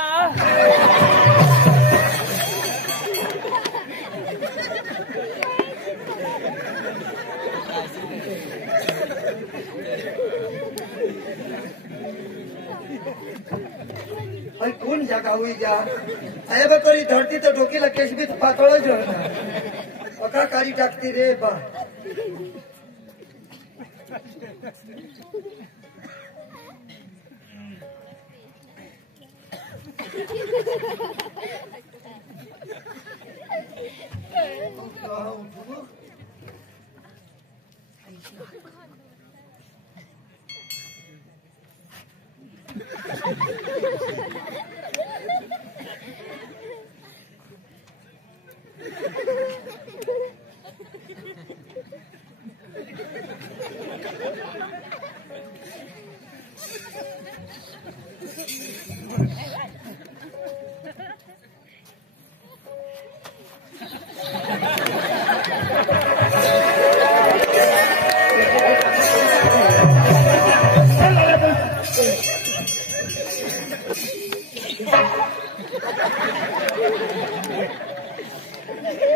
कोण जागा हुई जा अरे बा करी धरती तो डोकीला केस बी पातळच राहणार अका कारी टाकती रे बा तुला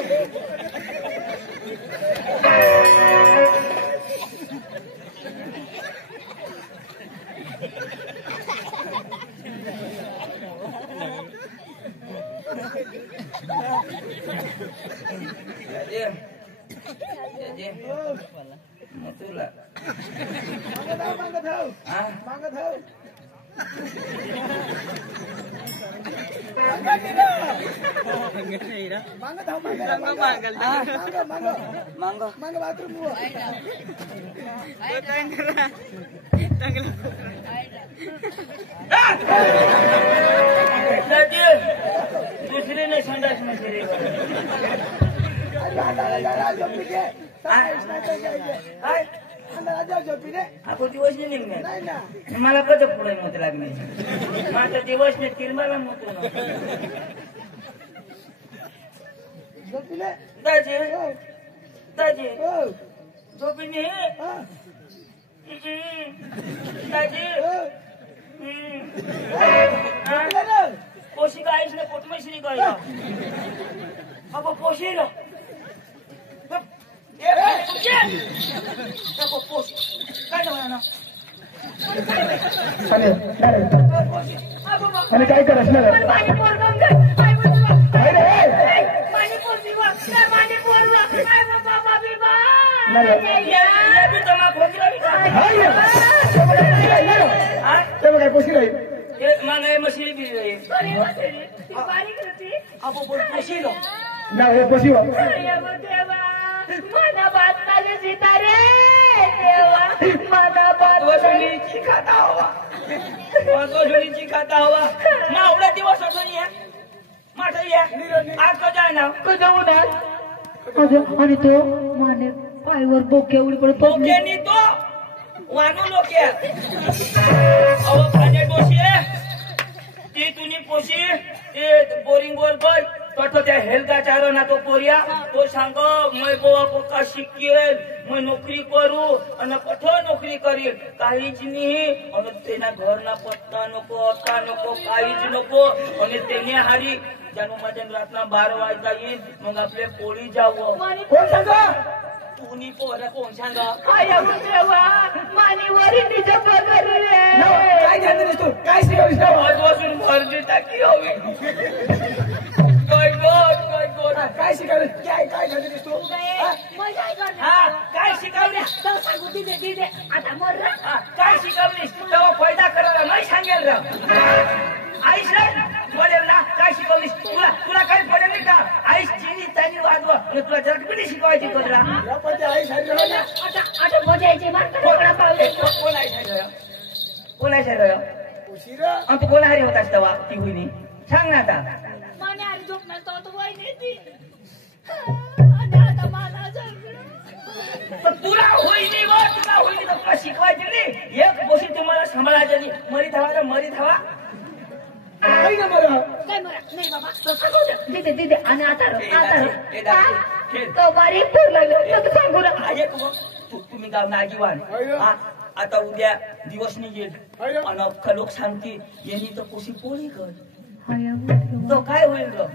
दुसरी नाही संडास नसेल आपण दिवस नाही निघणार मला कसं पुढे मत लागणार माझा दिवस नाही तिरमाला मत दाजे दाजे झोपीने दाजे पोशी काहीच नाही पोटमेश्री काय आपण पोशी आणि काय करायचं काय पोशी राहील मागे मशिरी बी पोशी ना हे पोशी मना बात माझे सितारे देवा मना बात वसुलीची खाता हवा मावळा दिवस असो या माझा या आज तो जाय ना आणि तो माने पायवर बोके उडी पडत बोकेनी तो वानू लोके अहो भाजे डोशी ती तुनी पोशी ते बोरिंग वर बर तो त्या हेल्था चारो ना तो पोरिया तो सांग मैं गोवा पक्का शिकेल मैं नोकरी करू आणि कठो नोकरी करील काहीच नाही आणि तेना घर ना पत्ता नको अत्ता नको काहीच नको आणि तेने हारी जणू माझ्या रातना 12 वाजता येईल मग आपले पोळी जावं कोण सांगा तुनी पोरा कोण सांगा देवा मानीवरी तिच्या पगार काय करतेस तू काय शिकवलीस आजपासून भरती टाकी हवी काय शिकवलं काय काय करतेस तू काय शिकवलीस आता मर काय शिकवलीस तेव्हा फायदा करायला नाही सांगेल रा आईस पडेल ना काय शिकवलीस तुला काही पडेल नाही का आईस चिनी चानी वाजवा आणि तुला जगबिनी शिकवायची कदरा आता बजायचे कोणा पावले कोण आहे तू कोण हरी होतास तेव्हा ती होईनी सांग ना आता माने आरी झोपणार तो वय नेती आणि आता मला पण तुला होईनी तुला शिकवायची नाही एक गोष्टी तुम्हाला सांभाळायची नाही मरी धावा काय नाही बाबा दिदे आणि आता तो बारीक पुरला सांगू ना तुम्ही गाव नागीवान आता उद्या दिवस निघेल आणि अख्खा लोक सांगते यांनी तर कोशी पोळी कर तो काय होईल ग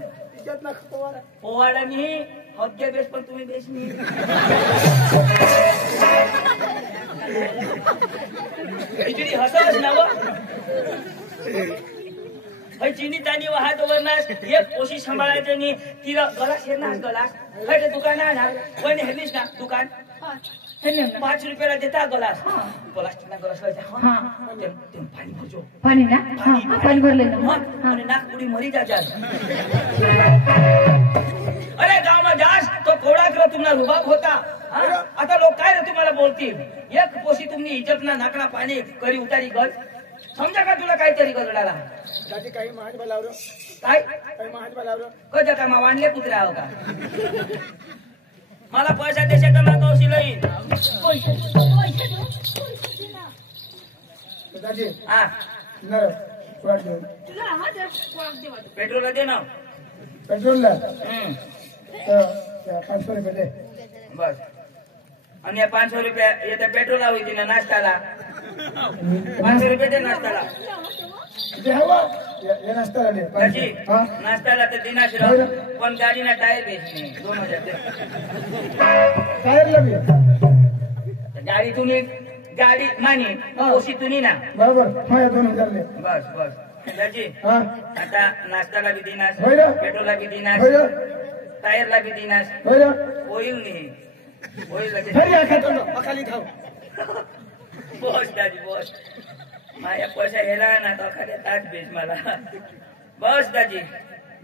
पोवाडा नाही हक्या बेस पण तुम्ही बेस नाही हसवच ना चिनी तानी वाहत वरनास एक कोशी सांभाळायचं नाही तिला गलास हे ना गलास हट दुकान कोणी हेलीस ना दुकान 5 रुपयाला देता गलास प्लास्टिकना गलास पाणी भरजो पाणी ना पाणी भरलं आणि नागपुडी मरी जा अरे गाव में जास तो थोडा कर तुम्हाला रुबाब होता आता लोक काय तुम्हाला बोलतील एक पोशी तुम्ही इज्जत ना नाकना पाणी करी उतारी गल समजा का तुला काहीतरी गजडाला काही महाज बोलावलं काय काही महाज बोलावलं कधी का मा वांडले कुत्र्या हो का मला पैसा देशे का मा कौशी लईन दाजी हा न वाट देऊ पेट्रोल दे ना पेट्रोलला 500 रुपये दे बस आणि 500 रुपये येते पेट्रोल होती ना नाश्त्याला 500 रुपये दे नाश्त्याला जे हवा ये नाश्ता ले दादी हाँ नाश्ता लाते दिना फिर होय ना. पण गाड़ी ना टायर बेचने 2000 दे टायर लगे गाड़ी तुम्ही गाड़ी मानी हा. ओशी तुम्ही ना बरोबर हाँ या 2000 ले बस बस दादी हाँ आता नाश्ताला बी दिनास होय ना. पेट्रोलला बी दिनास होय ना टायरला बी दिनास होय ना होईल नाही होईल लगे घरी या खातो ना अकाली खाऊ बस दादी बस माझ्या पैसा हेला ना तो खाली ताट बेच मला बस दादी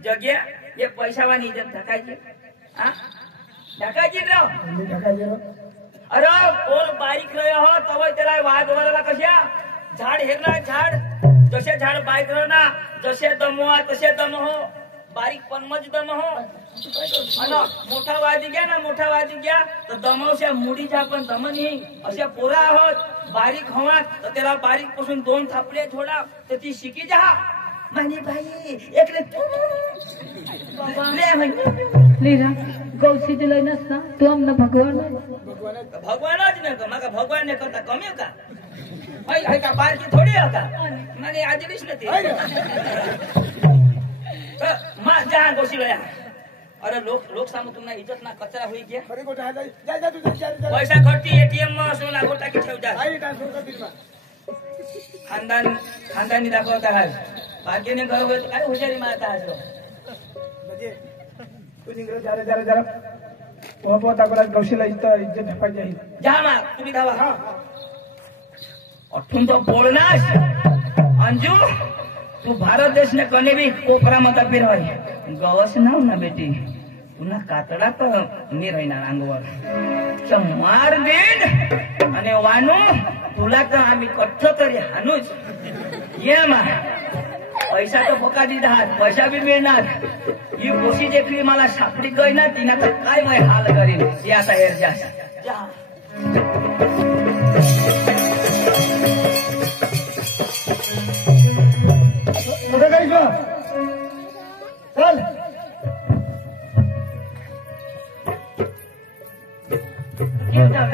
जग्या ये पैसावानी इज्जत ढकायची हा ढकायची राव मी ढका जेरो अरे पोर बारीक रहे हो तव त्याला वाद वराला कशा झाड हेरना झाड जसे झाड बारीक रहो ना जसे दमवा तसे दम हो बारीक पण मज दम हो अन मोठा वादी घ्या ना मोठा वादी घ्या तर दमवशा मुडीच्या पण दम नाही अशा पोरा आहोत बारीक हवा तर त्याला बारीक पासून 2 थापले थोडा तर ती शिकी जा म्हणे बाई एकले ले म्हणे लीरा गौसी दिलय नसता तू आमना भगवान भगवानच नाही का मग भगवान ने करता कमी का हाय का बारकी थोडी हो का म्हणे आजलीच नाही मा जा गोशीला या अरे लोक सामू तुम्हाला इज्जत ना कचरा होई गया खरी गोटा जा जा जा तू जा पैसा खर्ची एटीएम में सोना गोटा की ठेव जा आई ट्रान्सफर कर दिला खानदानी दाखवता है बाकी ने कहो तो काय हुशारी मारता है तो म्हणजे तू निघरो जरा जरा जरा बहुत अगोदर गौशीला इज्जत ढपायची आहे जा मा तुम्ही धावा अठून तो बोलनास अंजू तू भारत देश ने कने भी कोपरा मत फिर है गवस ना बेटी पुन्हा कातडा तर मी राहणार अंगवर मार देन आणि वानू तुला तर आम्ही कठ्ठ तरी हानूच ये मा पैसा तर फका दिला पैसा बी मिळणार ही गोशी देखली मला सापडी गई ना तिना तर काय मैं हाल करीन या तयार जा कुठं काय चल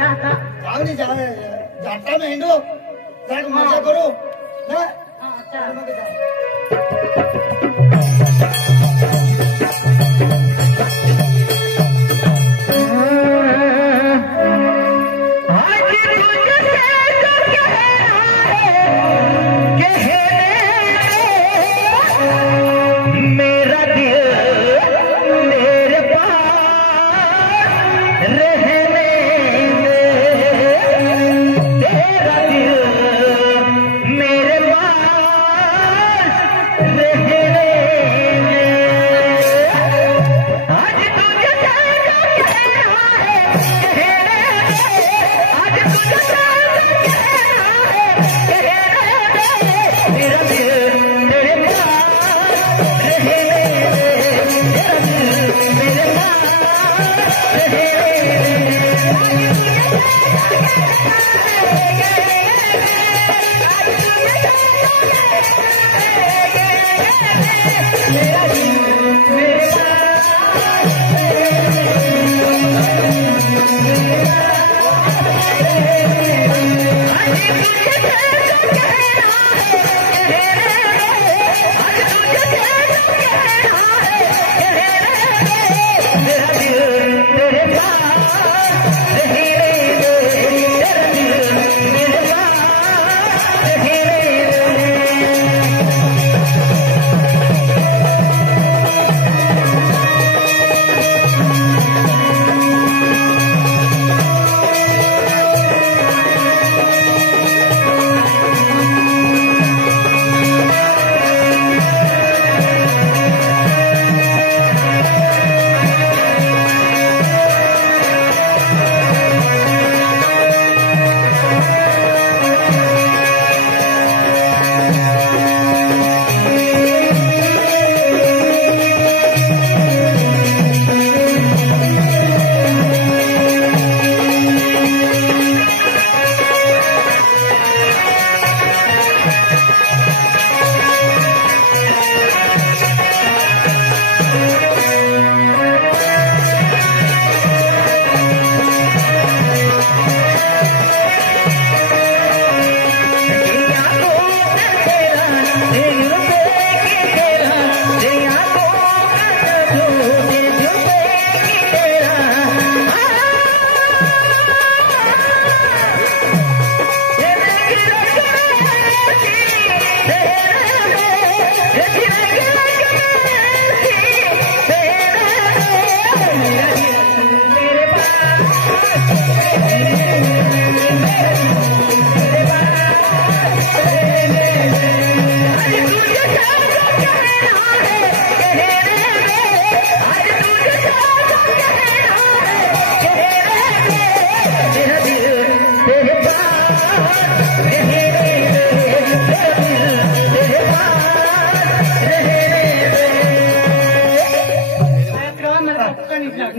आता जाऊ दे जाता मेंढू जाग मजा करू ना मग जाऊ मेरा दिल मेरे पास रहने दे तेरा दिल मेरे पास रहने दे आज तुझे कहना है आज तुझे कहना है मेरा दिल मेरे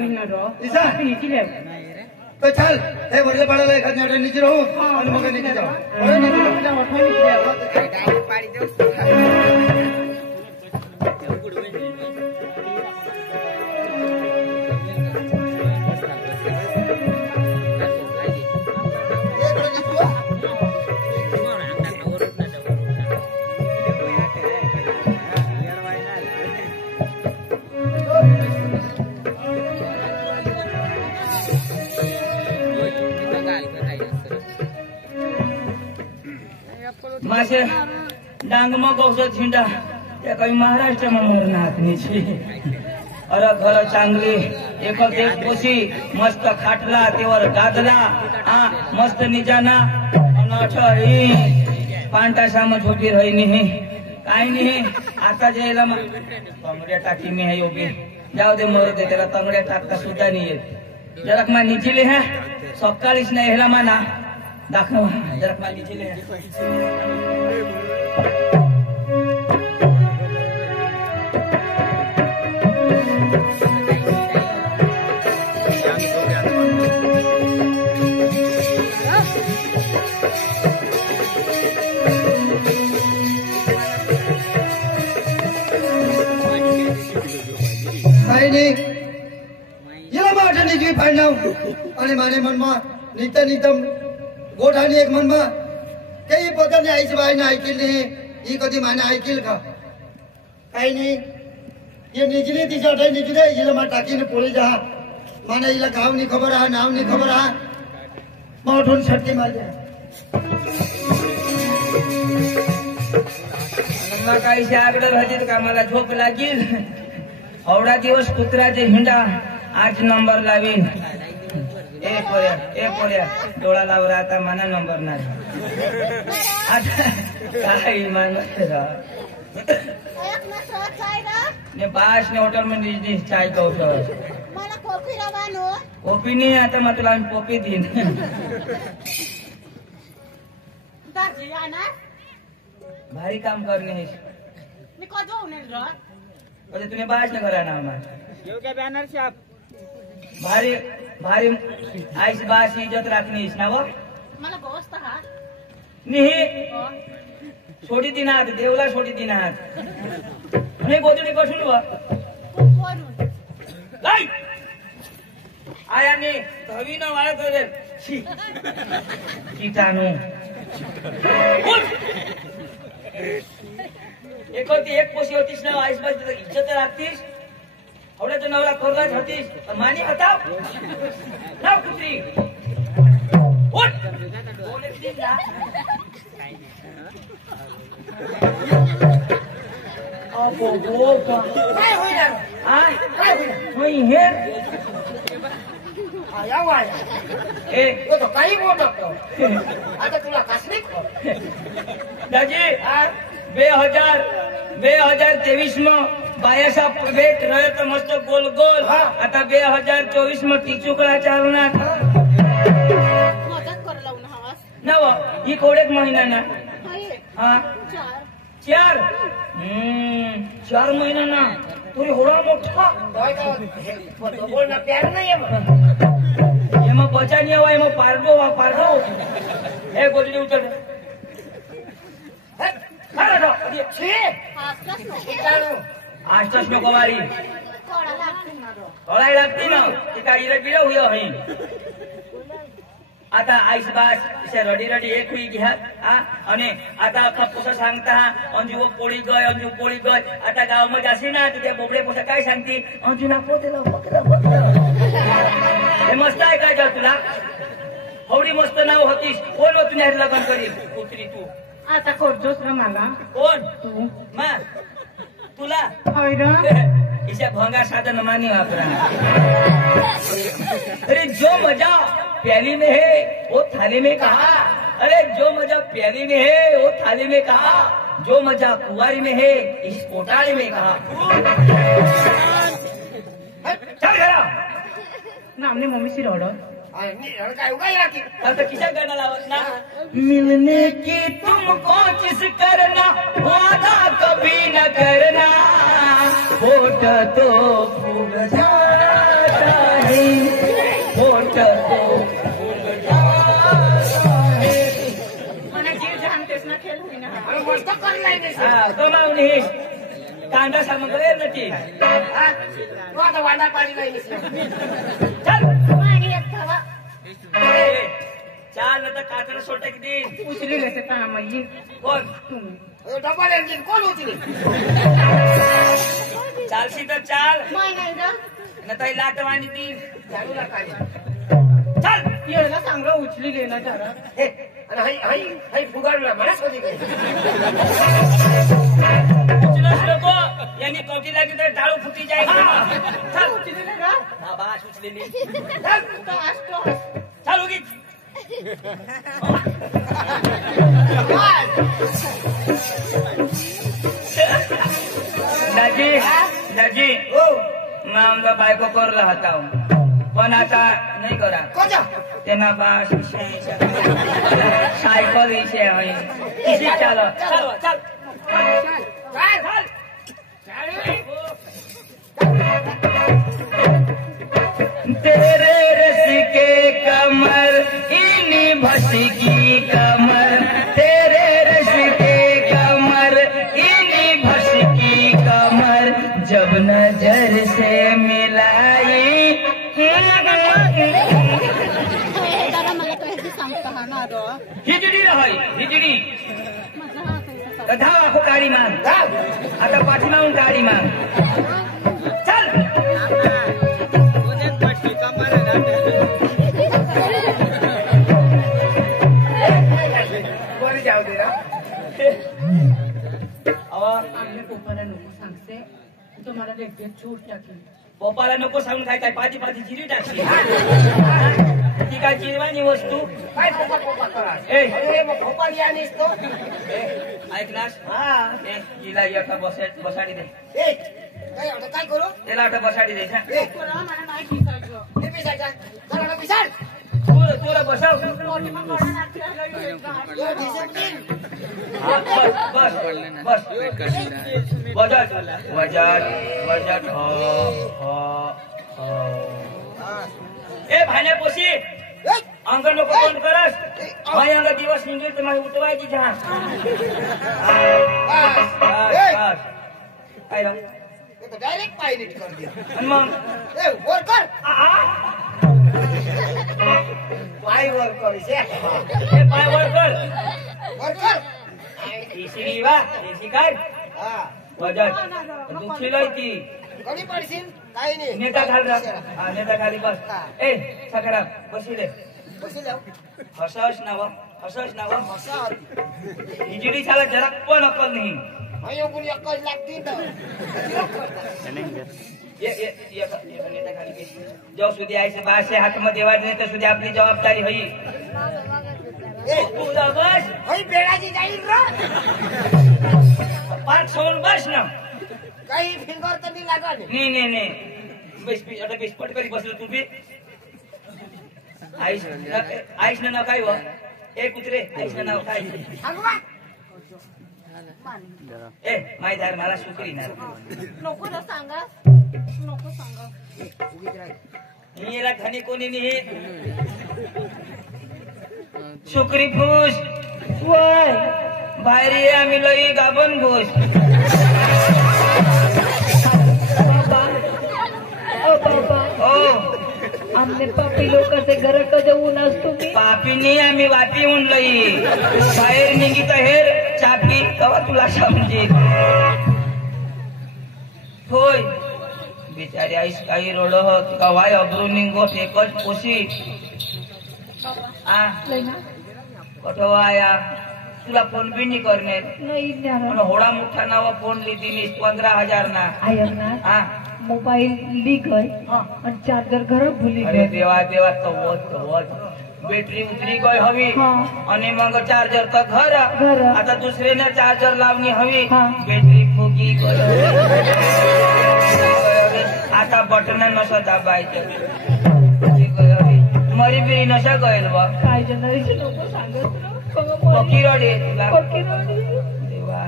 महिना रो ईसा नीचे ले तो चल हे वरले पाडाला एखाद नाटक नीचे राहू आणि मग नीचे जाऊ बरं नीचे मासे डांगमा गौस झिंडा त्या काही महाराष्ट्राમાં नाचणी છે अरे घर चांगली एक पोशी मस्त खाटला तेवर गादला हा मस्त निजाना अनठ पांटा साम झोपी रही नाही काही नाही आता जेला तंगड्या टाकी मी आहे योगी जाऊ दे मोर दे त्याला तंगड्या टाकता सुद्धा नाही येत जरा मा निचिले है सकाळीच नाही हेला माना दाखव जरा मा निचिले माने मनमा नित्य नितम गोठानी एक मनमा काही पोताने आईची बाईने ऐकली नाही ही कधी माने ऐकेल का काही नाही ये निजली तिच्या निजले हिला मा टाकीने पोळी जा माने हिला गाव नाही खबर आहे नाव नाही खबर आहे मग उठून छटकी मारते काही आगडं भाजीत का मला झोप लागेल एवढा दिवस कुत्राचे हिंडा 8 नंबर लावीन एक पोऱ्या डोळा लावला आता माना नंबर नाही आता काय मान ने बास ने होटल में चाय को मला कॉफी रवानो कॉफी नहीं आता मैं तुला कॉफी दिन दाजी आना भारी काम करने है मी कधो होणार रो अरे तूने बास ने करा ना यो क्या बैनर छाप भारी भारी आईस बास इज्जत रखनी है ना वो मला गोस्त हा नहीं छोटी दिन हात देवला छोटी दिन हात आणि गोदडी कसून वा कोण लाई आया ने धवी न वाळ करे छी कीटाणू बोल एक होती एक पोशी होतीस ना आईस बास इज्जत राखतीस आवड्याचा नवरा करलाच होतीस मानी हटाव ना कुत्री उठ बोलत ना काय होईल काय होईल हे आया वाया ए तो तो काही बोलतो आता तुला कसली दाजी 2023 માં બાયાસા વેટ રહ્યો તો મસ્ત ગોલ ગોલ आता 2024 માં ટીચુકડા ચાલના मदत कर लावून हवास नव ही कोडेक महिना ना हाय हा 4 4 महिना ना तुरी होडा मोठा बोल ना प्यार नाही એમાં બચા નહીં હોય એમાં પારડો એ ગોદડી ઉતર મારા છે हासलाच नको कीटाणू आष्टस नको वारी कोडा लागतो ना रो हळाई लागती ना ती काय इरड बिरड हुयो हई आता आईस बास से रडी रडी एक हुई घ्या आणि आता अख्खा पोसा सांगता अंजू पोळी गय आता गाव मध्ये जाशी ना त्या बोबडे पोसा काय सांगती अंजू ना पोतेला हे मस्त आहे काय कर तुला हवडी मस्त नाव होतीस कोण हो तुझ्या लग्न करील कुत्री तू आता करतोस ना मला कोण तू मा तुला होय रे इसे भंगा साधन मानी वापरा अरे जो मजा प्याली में है वो थाली में कहा अरे जो मजा प्याली में है वो थाली में कहा जो मजा कुंवारी में है इस कोटाली में कहा चल घरा ना हमने मम्मी से रोडो काय उगा याकी आता किसा करना लावत ना मिलने की तुमको किस करना वादा कभी न करना होठ तो फूल जाता है नाही पोट तो मला जीव जाणतेस ना खेळ होईना हा. मस्त करलाय हा कमावणी कांदा सामग्री नक्की तू आता वाडा पाणी नाही चल पाणी येत हवा. चाल आता कातड सोडता किती उचली लेसे तामाई कोण तुम्ही डबल इंजिन कोण उचली चालशी तर चाल माय नाही ना. नताई लाट वाणी ती झाडू लागा चल येला सांगा उचली ले ना जरा. हाई फुगाडला मलाच होती काय उचलस नको यांनी कवटी लागली तर डाळू फुटी जाईल चल उचली ले ना. हा बाश उचलेली तो असतो. चल उगीच दाजी दाजी हो मैं आमचा बायको करला होता पण आता नाही करा कोजा त्यांना बाश सायकल विषय आहे किसी चाल चल चल चाल तेरे रस के कमर इनी भसी की कमर तेरे रस के कमर इनी भसी की कमर जब नजर से मिलाई दादा मला तो ह्याची सांगता हा ना रो. हिजडी रहाय हिजडी माझा हा पैसा. तर धाव आखो काळी माग आता पाठीमागून काळी माग चल वर जाऊ दे ना आमने पोपाला नको सांगते तुम्हाला देखते छूट टाकली. पप्पाला नको सांगून काय काय पाठी पाठी जिरी टाकली ती काय चिरवानी वस्तू काय पोपा करा ए अरे मग खोपा घ्या निसतो ऐकलास हा हिला एका बसाडी दे ए काय आता काय करू त्याला आता बसाडी दे हा. ए पोरा मला नाही शिकायचं. हे पिसायचा चला पिसाड तुला बसव पोटी मग मला नाचवायला येईल का? यो डिसिप्लिन हा, बस बस वजट वजट वजट ए भाण्या पोशी अंग नको कोण करस माझ्या अंग दिवस निघेल तर माझी उठवायची जहा बस काय राव डायरेक्ट पाय नीट कर दे आणि मग ए वर कर पाय वर कर हे पाय वर कर वर कर इसी वा इसी काय हा वजट दुखीला ती कधी पडशील काही नाही नेता घाल रा हा नेता खाली बस ए सकरा बसू दे बसून जाऊ हसस नाव असा हिजडी साला जरा पण अकल नाही माझ्या कोणी अक्कल लागतील ये नेता खाली बेस जो सुधी आयसे बासे हात मध्ये वाढ नाही तर सुधी आपली जबाबदारी होई ए तुला बस हई बेडाची जाईल र पाठ सोडून बस ना काही फिंगर तर नाही लागल नाही बेस आता बेस पटकरी बसलो तू बी आईश नाव काय व ए कुत्रे आईश नाव काय ए माहिती आहे मला सुकरी ना नको ना सांगा. नको सांगा. हिला खाणी कोणी निहित सुकरी फूस वय बाहेर ये आम्ही लई गाबन घोष हो आमने पापी लोकांचे घरट जाऊन असतो मी पापीनी आम्ही वाटी होऊन लई बाहेर निघी तर हेर चापी कवा तुला समजे होय बिचारी आईस काही रोड कवाय अब्रू निघोस एकच पोशी आ कटवाया तुला फोन बी नाही करणे नाही ज्ञान पण होडा मोठा नावा फोन लिहिली 15,000 ना आयर ना हा मोबाईल लीक आहे आणि चार्जर घरात भुली अरे देवा देवा तवत बॅटरी उतरी गई हवी हा. आणि मग चार्जर तर घर घर. आता दुसरीने चार्जर लावणी हवी हा. बॅटरी फुगी गई आता बटन नसा दाबायचं मरी बिरी नशा गईल बा काय जनरेशन लोक सांगत पकी रड आहे तुला पक्की रोडी. देवा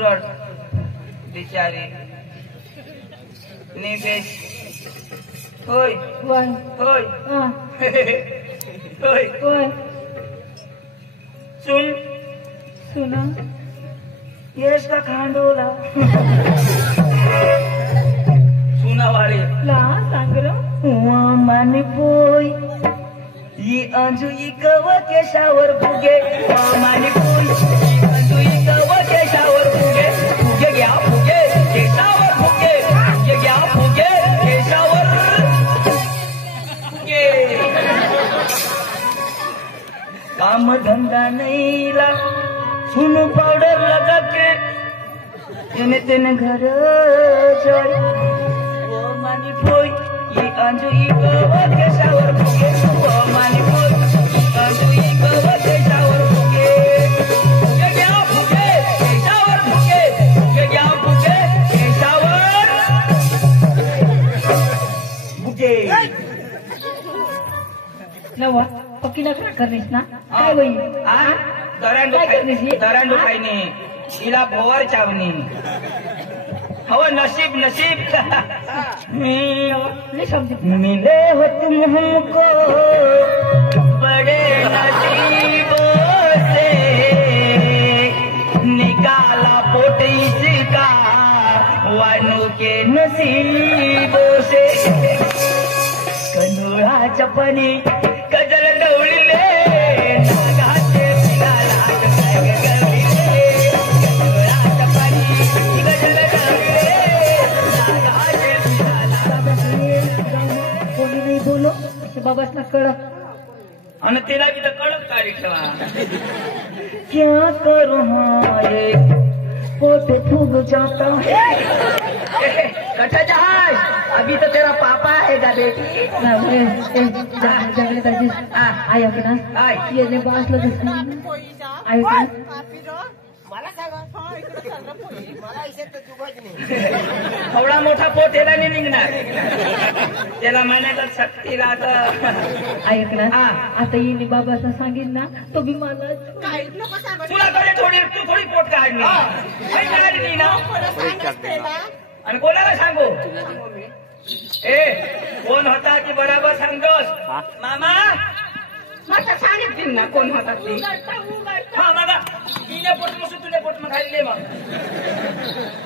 रड बिचारी निवेश होय होय होय हा होय होय सुन सुना येस का खांडोला सुना वाले ला सांग र माने पोय ई अंजू ई कव केशावर फुगे माने पोय ई अंजू ई कव केशावर फुगे फुगे घ्या फुगे केशावर फुगे फुगे घ्या फुगे केशावर फुगे काम धंदा नहीं ला सुन पाउडर लगा के तेने तेने घर जाए वो मानी पोय ये अंजू ई कव केशावर फुगे वो मानी पोय अंजू ई कव केशावर फुगे फुगे घ्या फुगे केशावर फुगे फुगे घ्या फुगे केशावर फुगे नवा पक्की नका करलीस ना काय बाई दरांडो काय करलीस ही? दरांडो खाईने हिला भोवार चावणी हो नसीब नसीब नाही समजत मिले हो तुम हमको बड़े नसीबों से निकाला पोट इसका वानू के नसीबों से कनुरा चपनी कजल डवळीले नागाचे पिलाला गगगलीले कनुरा चपनी कजल डवळीले नागाचे पिलाला कोणी नाही बोलो बाबासला कळत आणि तिला बी तर कळत काढी ठेवा क्या करू हाय पोट फूग जाता है कटा जहाज अभी तो तेरा पापा आएगा बेटी जगले दादी आया की ना आय येणे बासला दिसत आया की मला सांगा इकडे चाललं पोळी मला इथे तर जुगाच नाही थोडा मोठा पोट याला नाही निघणार त्याला महिन्यात शक्ती राहत ऐक ना हा. आता येणे बाबाचा सांगेन ना तो बी मला काही नको सांगा तुला कडे थोडी तू थोडी पोट काढली काही काढली ना त्याला आणि कोणाला सांगू ए कोण होता ती बराबर सांगतोस मामा माझं सांगितली ना कोण होता ती हा मामा तिने पोट मसून तुझ्या पोट मग खाल्ले मग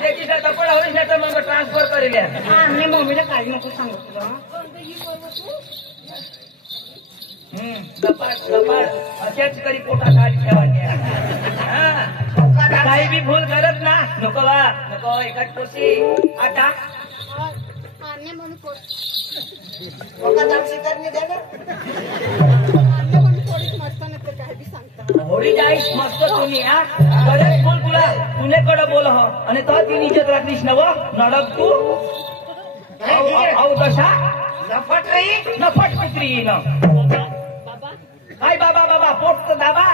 ते तिचा कपडा होईल नाही तर मग ट्रान्सफर करेल हा मी मम्मीला काही नको सांगू तुला कपाट कपाट अशाच करी पोटात हात ठेवायचे काही बी भूल करत ना नको वा नको एकच पोशी आता आणणे म्हणून करणे द्या ना आणणे म्हणून थोडीच मस्त नाही तर काय बी सांगता होळी जाईस मस्त तुम्ही हा बरेच बोल तुला तुझ्याकडे बोल हो आणि तो ती इज्जत राखलीस नव नडक तू कशा नफट रही नफट पित्री न काय बाबा बाबा पोट तर दाबा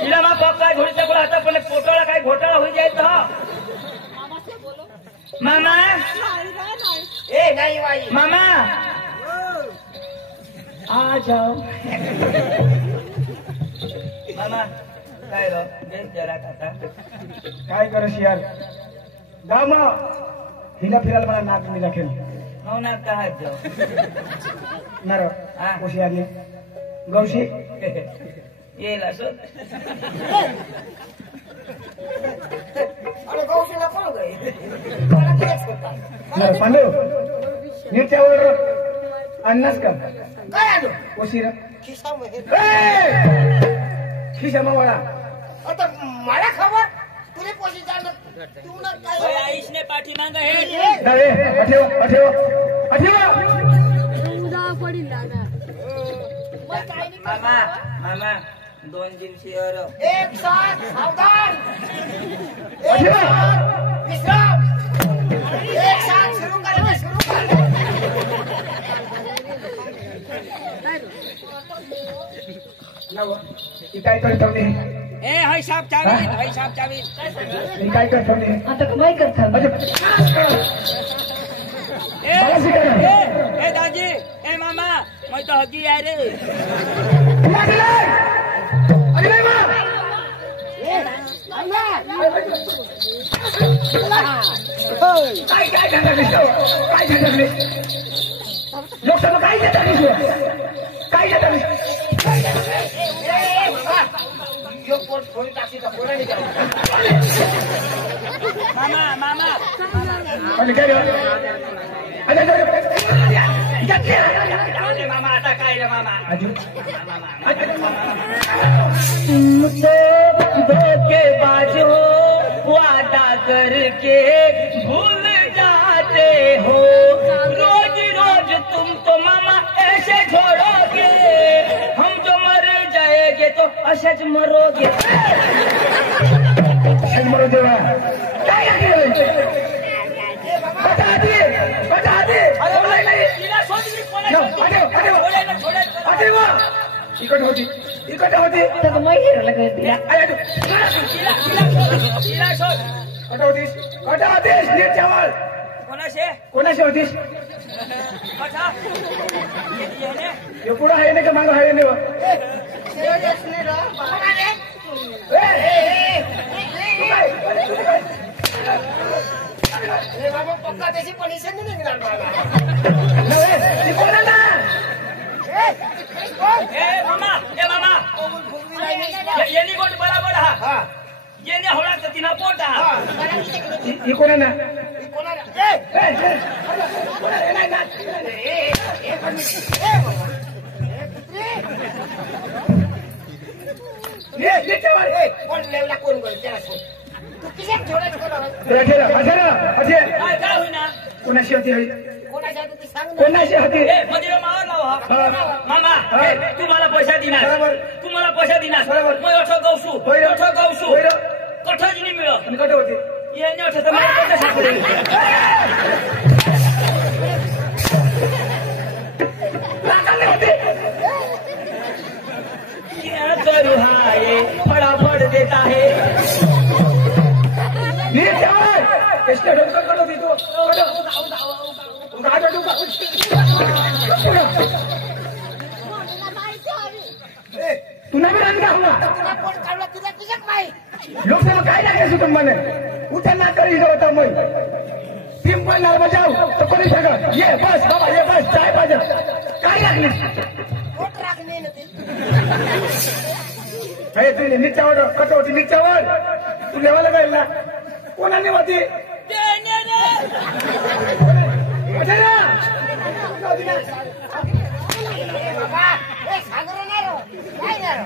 तिला मग काय घोडीचा बोला आता पण पोटाला काय घोटाळा होई जाईल तर मामा ए नाही बाई मामा आ जाओ मामा काय रो जरा आता काय करस यार जा मग हिला फिरायला मला नाक मी दाखल हो ना काय जाऊ नार हा. कोशी आली गौशी येईल असं अरे गौशीला कोण गई मला तेच होता नार पांडव नीटच्यावर अन्नास का काय आलो कोशी र खिशामध्ये खिशा मावळा आता मला खबर तुला पोशी जाणं तुला काय आईशने पाठी मांग हे अरे अठेव अठेव अठेव उदा पडील दादा मामा मामा 2 दिवशी और एक साथ सावधान एक साथ विश्राम एक साथ शुरू करेंगे शुरू कर ही काय करत ठेवली ए हाय साहब चावी ही काय करत ठेवली आता काय करता ए दादी ए मामा मैं तो हकी यार अरे काय काय धंदा दिसतो काय धंदा लोकसभा काय देता दिसतो काय देता मामा मामा मामा आता काय रे मामा तुमसे धोखेबाजो वादा करके भूल जाते हो रोज रोज तुम तो मामा ऐसे छोड़ोगे हम जो मर जाएंगे तो अशज मरोगे मरो देवा काय बता दे इकट होती तर मग हिरला कळते कट होतीस नीट चावल कोणाशी होतीस हे पुढं आहे ना का मागं आहे ना पक्का त्याची पनिशन नाही निघणार मला मामा यांनी गोट बराबर हा येणे होळा तिना पोट हा ही कोणा ना कोण लेवला कोण गोल त्याला तू किती ठेवला काय होईना कोणाशी होती कोणाच्या तू सांग कोणाशी होती मध्ये मावर लाव मामा तू मला पैसा दिनास तू मला पैसा दिनास बरोबर. मग अठो गौसू कठोच नाही मिळो कट होती येणे अठो तर मला कठोच सापडेल क्या करू हाय फटाफट देता है नीट चावल कृष्ण डोकं कट होती तू तू नवी रांगा हुआ तुला कोण काढला तुला तुझ्याच माहित लोकसभा काय लागायचं तुम्हाला उठा ना करी होता मग पिंपळ नाल बजाव तो कोणी सगळं ये बस बाबा ये बस चाय पाहिजे काय लागली पोट राखणे ना ते हे तू नीचावर कट होती नीचावर तू लेवायला जाईल ना कोणाने होती बाबा हे सागर नाही रो काय नाही रो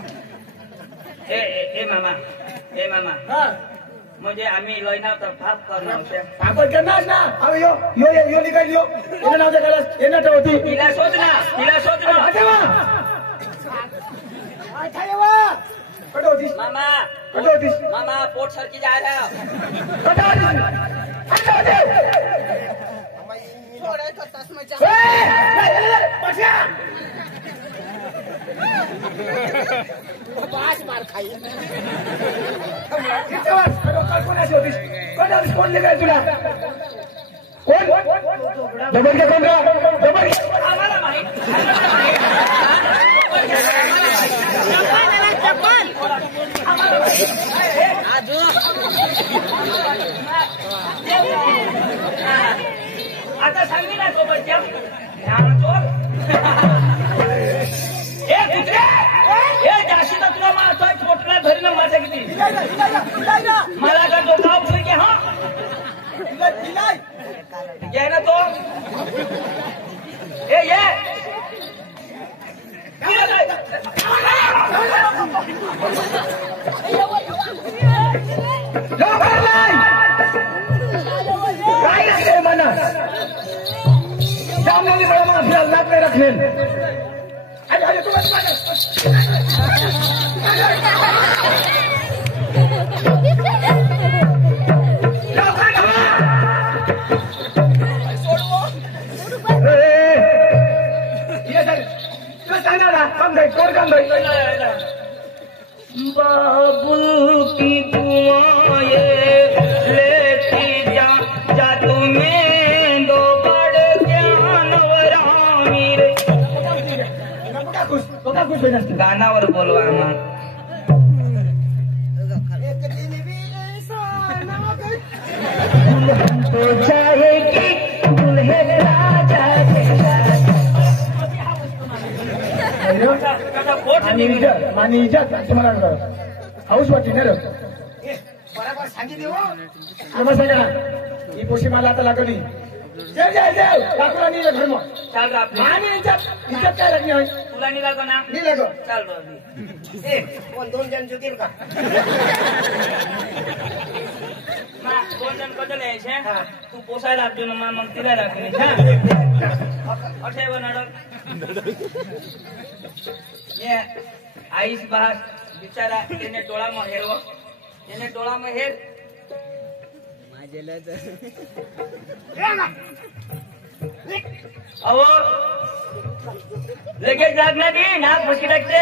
ए मामा म्हणजे आम्ही लयना तर फाप करणार आपण करणार ना अहो यो यो यो निघाल यो येणं नाव गलास येणं होती तिला शोध ना कट होतीस मामा कट होतीस मामा पोट सरकी जा रहा कट होतीस बास मार खाई कोणाशी होतीस कोण निघाल तुला कोण डबल का कोण डबल आम्हाला माहित आता सांगली ना सोबत जा जाशी तर तुला मारतोय पोटला धरी ना माझ्या किती मला का तो गाव की हा घे ना तो ये काय लागले मला सामने बड़ा माफिया नाक में रख ले अरे बाबू की दुआएं लेती जा तुम्हें दो बड़ ज्ञानवरामी रे गानावर बोलवा आम्हाला एक दिन भी ऐसा ना दुल्हन तो जाएगी दुल्हे राजा के साथ। मानी इज्जत तुम्हाला हाऊस वाटते ना रे बरोबर सांगितले हो नमस्कार करा ही पोशी मला आता लागली जय जय जय काकुला नाही घर मग चाल रे आपली मानी इज्जत इज्जत काय लागली होय तुला नाही लागो ना नाही लागो चाल रे ए कोण 2 जण जुतील का मा 2 जण कदल यायचे तू पोसायला लागतो ना मग तिला लागली अठे बनाडक ये आईस बास बिचारा તેને ટોળામાં હેરવો એને ટોળામાં હેર अहो लगेच लागणार नाही नाक फसकी टाकते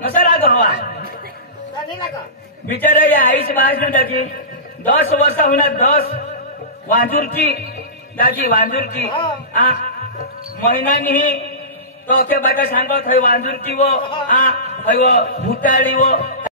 नसा लाग हवा बिचारा या आईस बास न टाकी 10 वर्ष होणार 10 वांजूरची दाजी वांजूरची महिनानी तो के बाटा सांगत थंय वांजूरची वो थंय वो भुताळी वो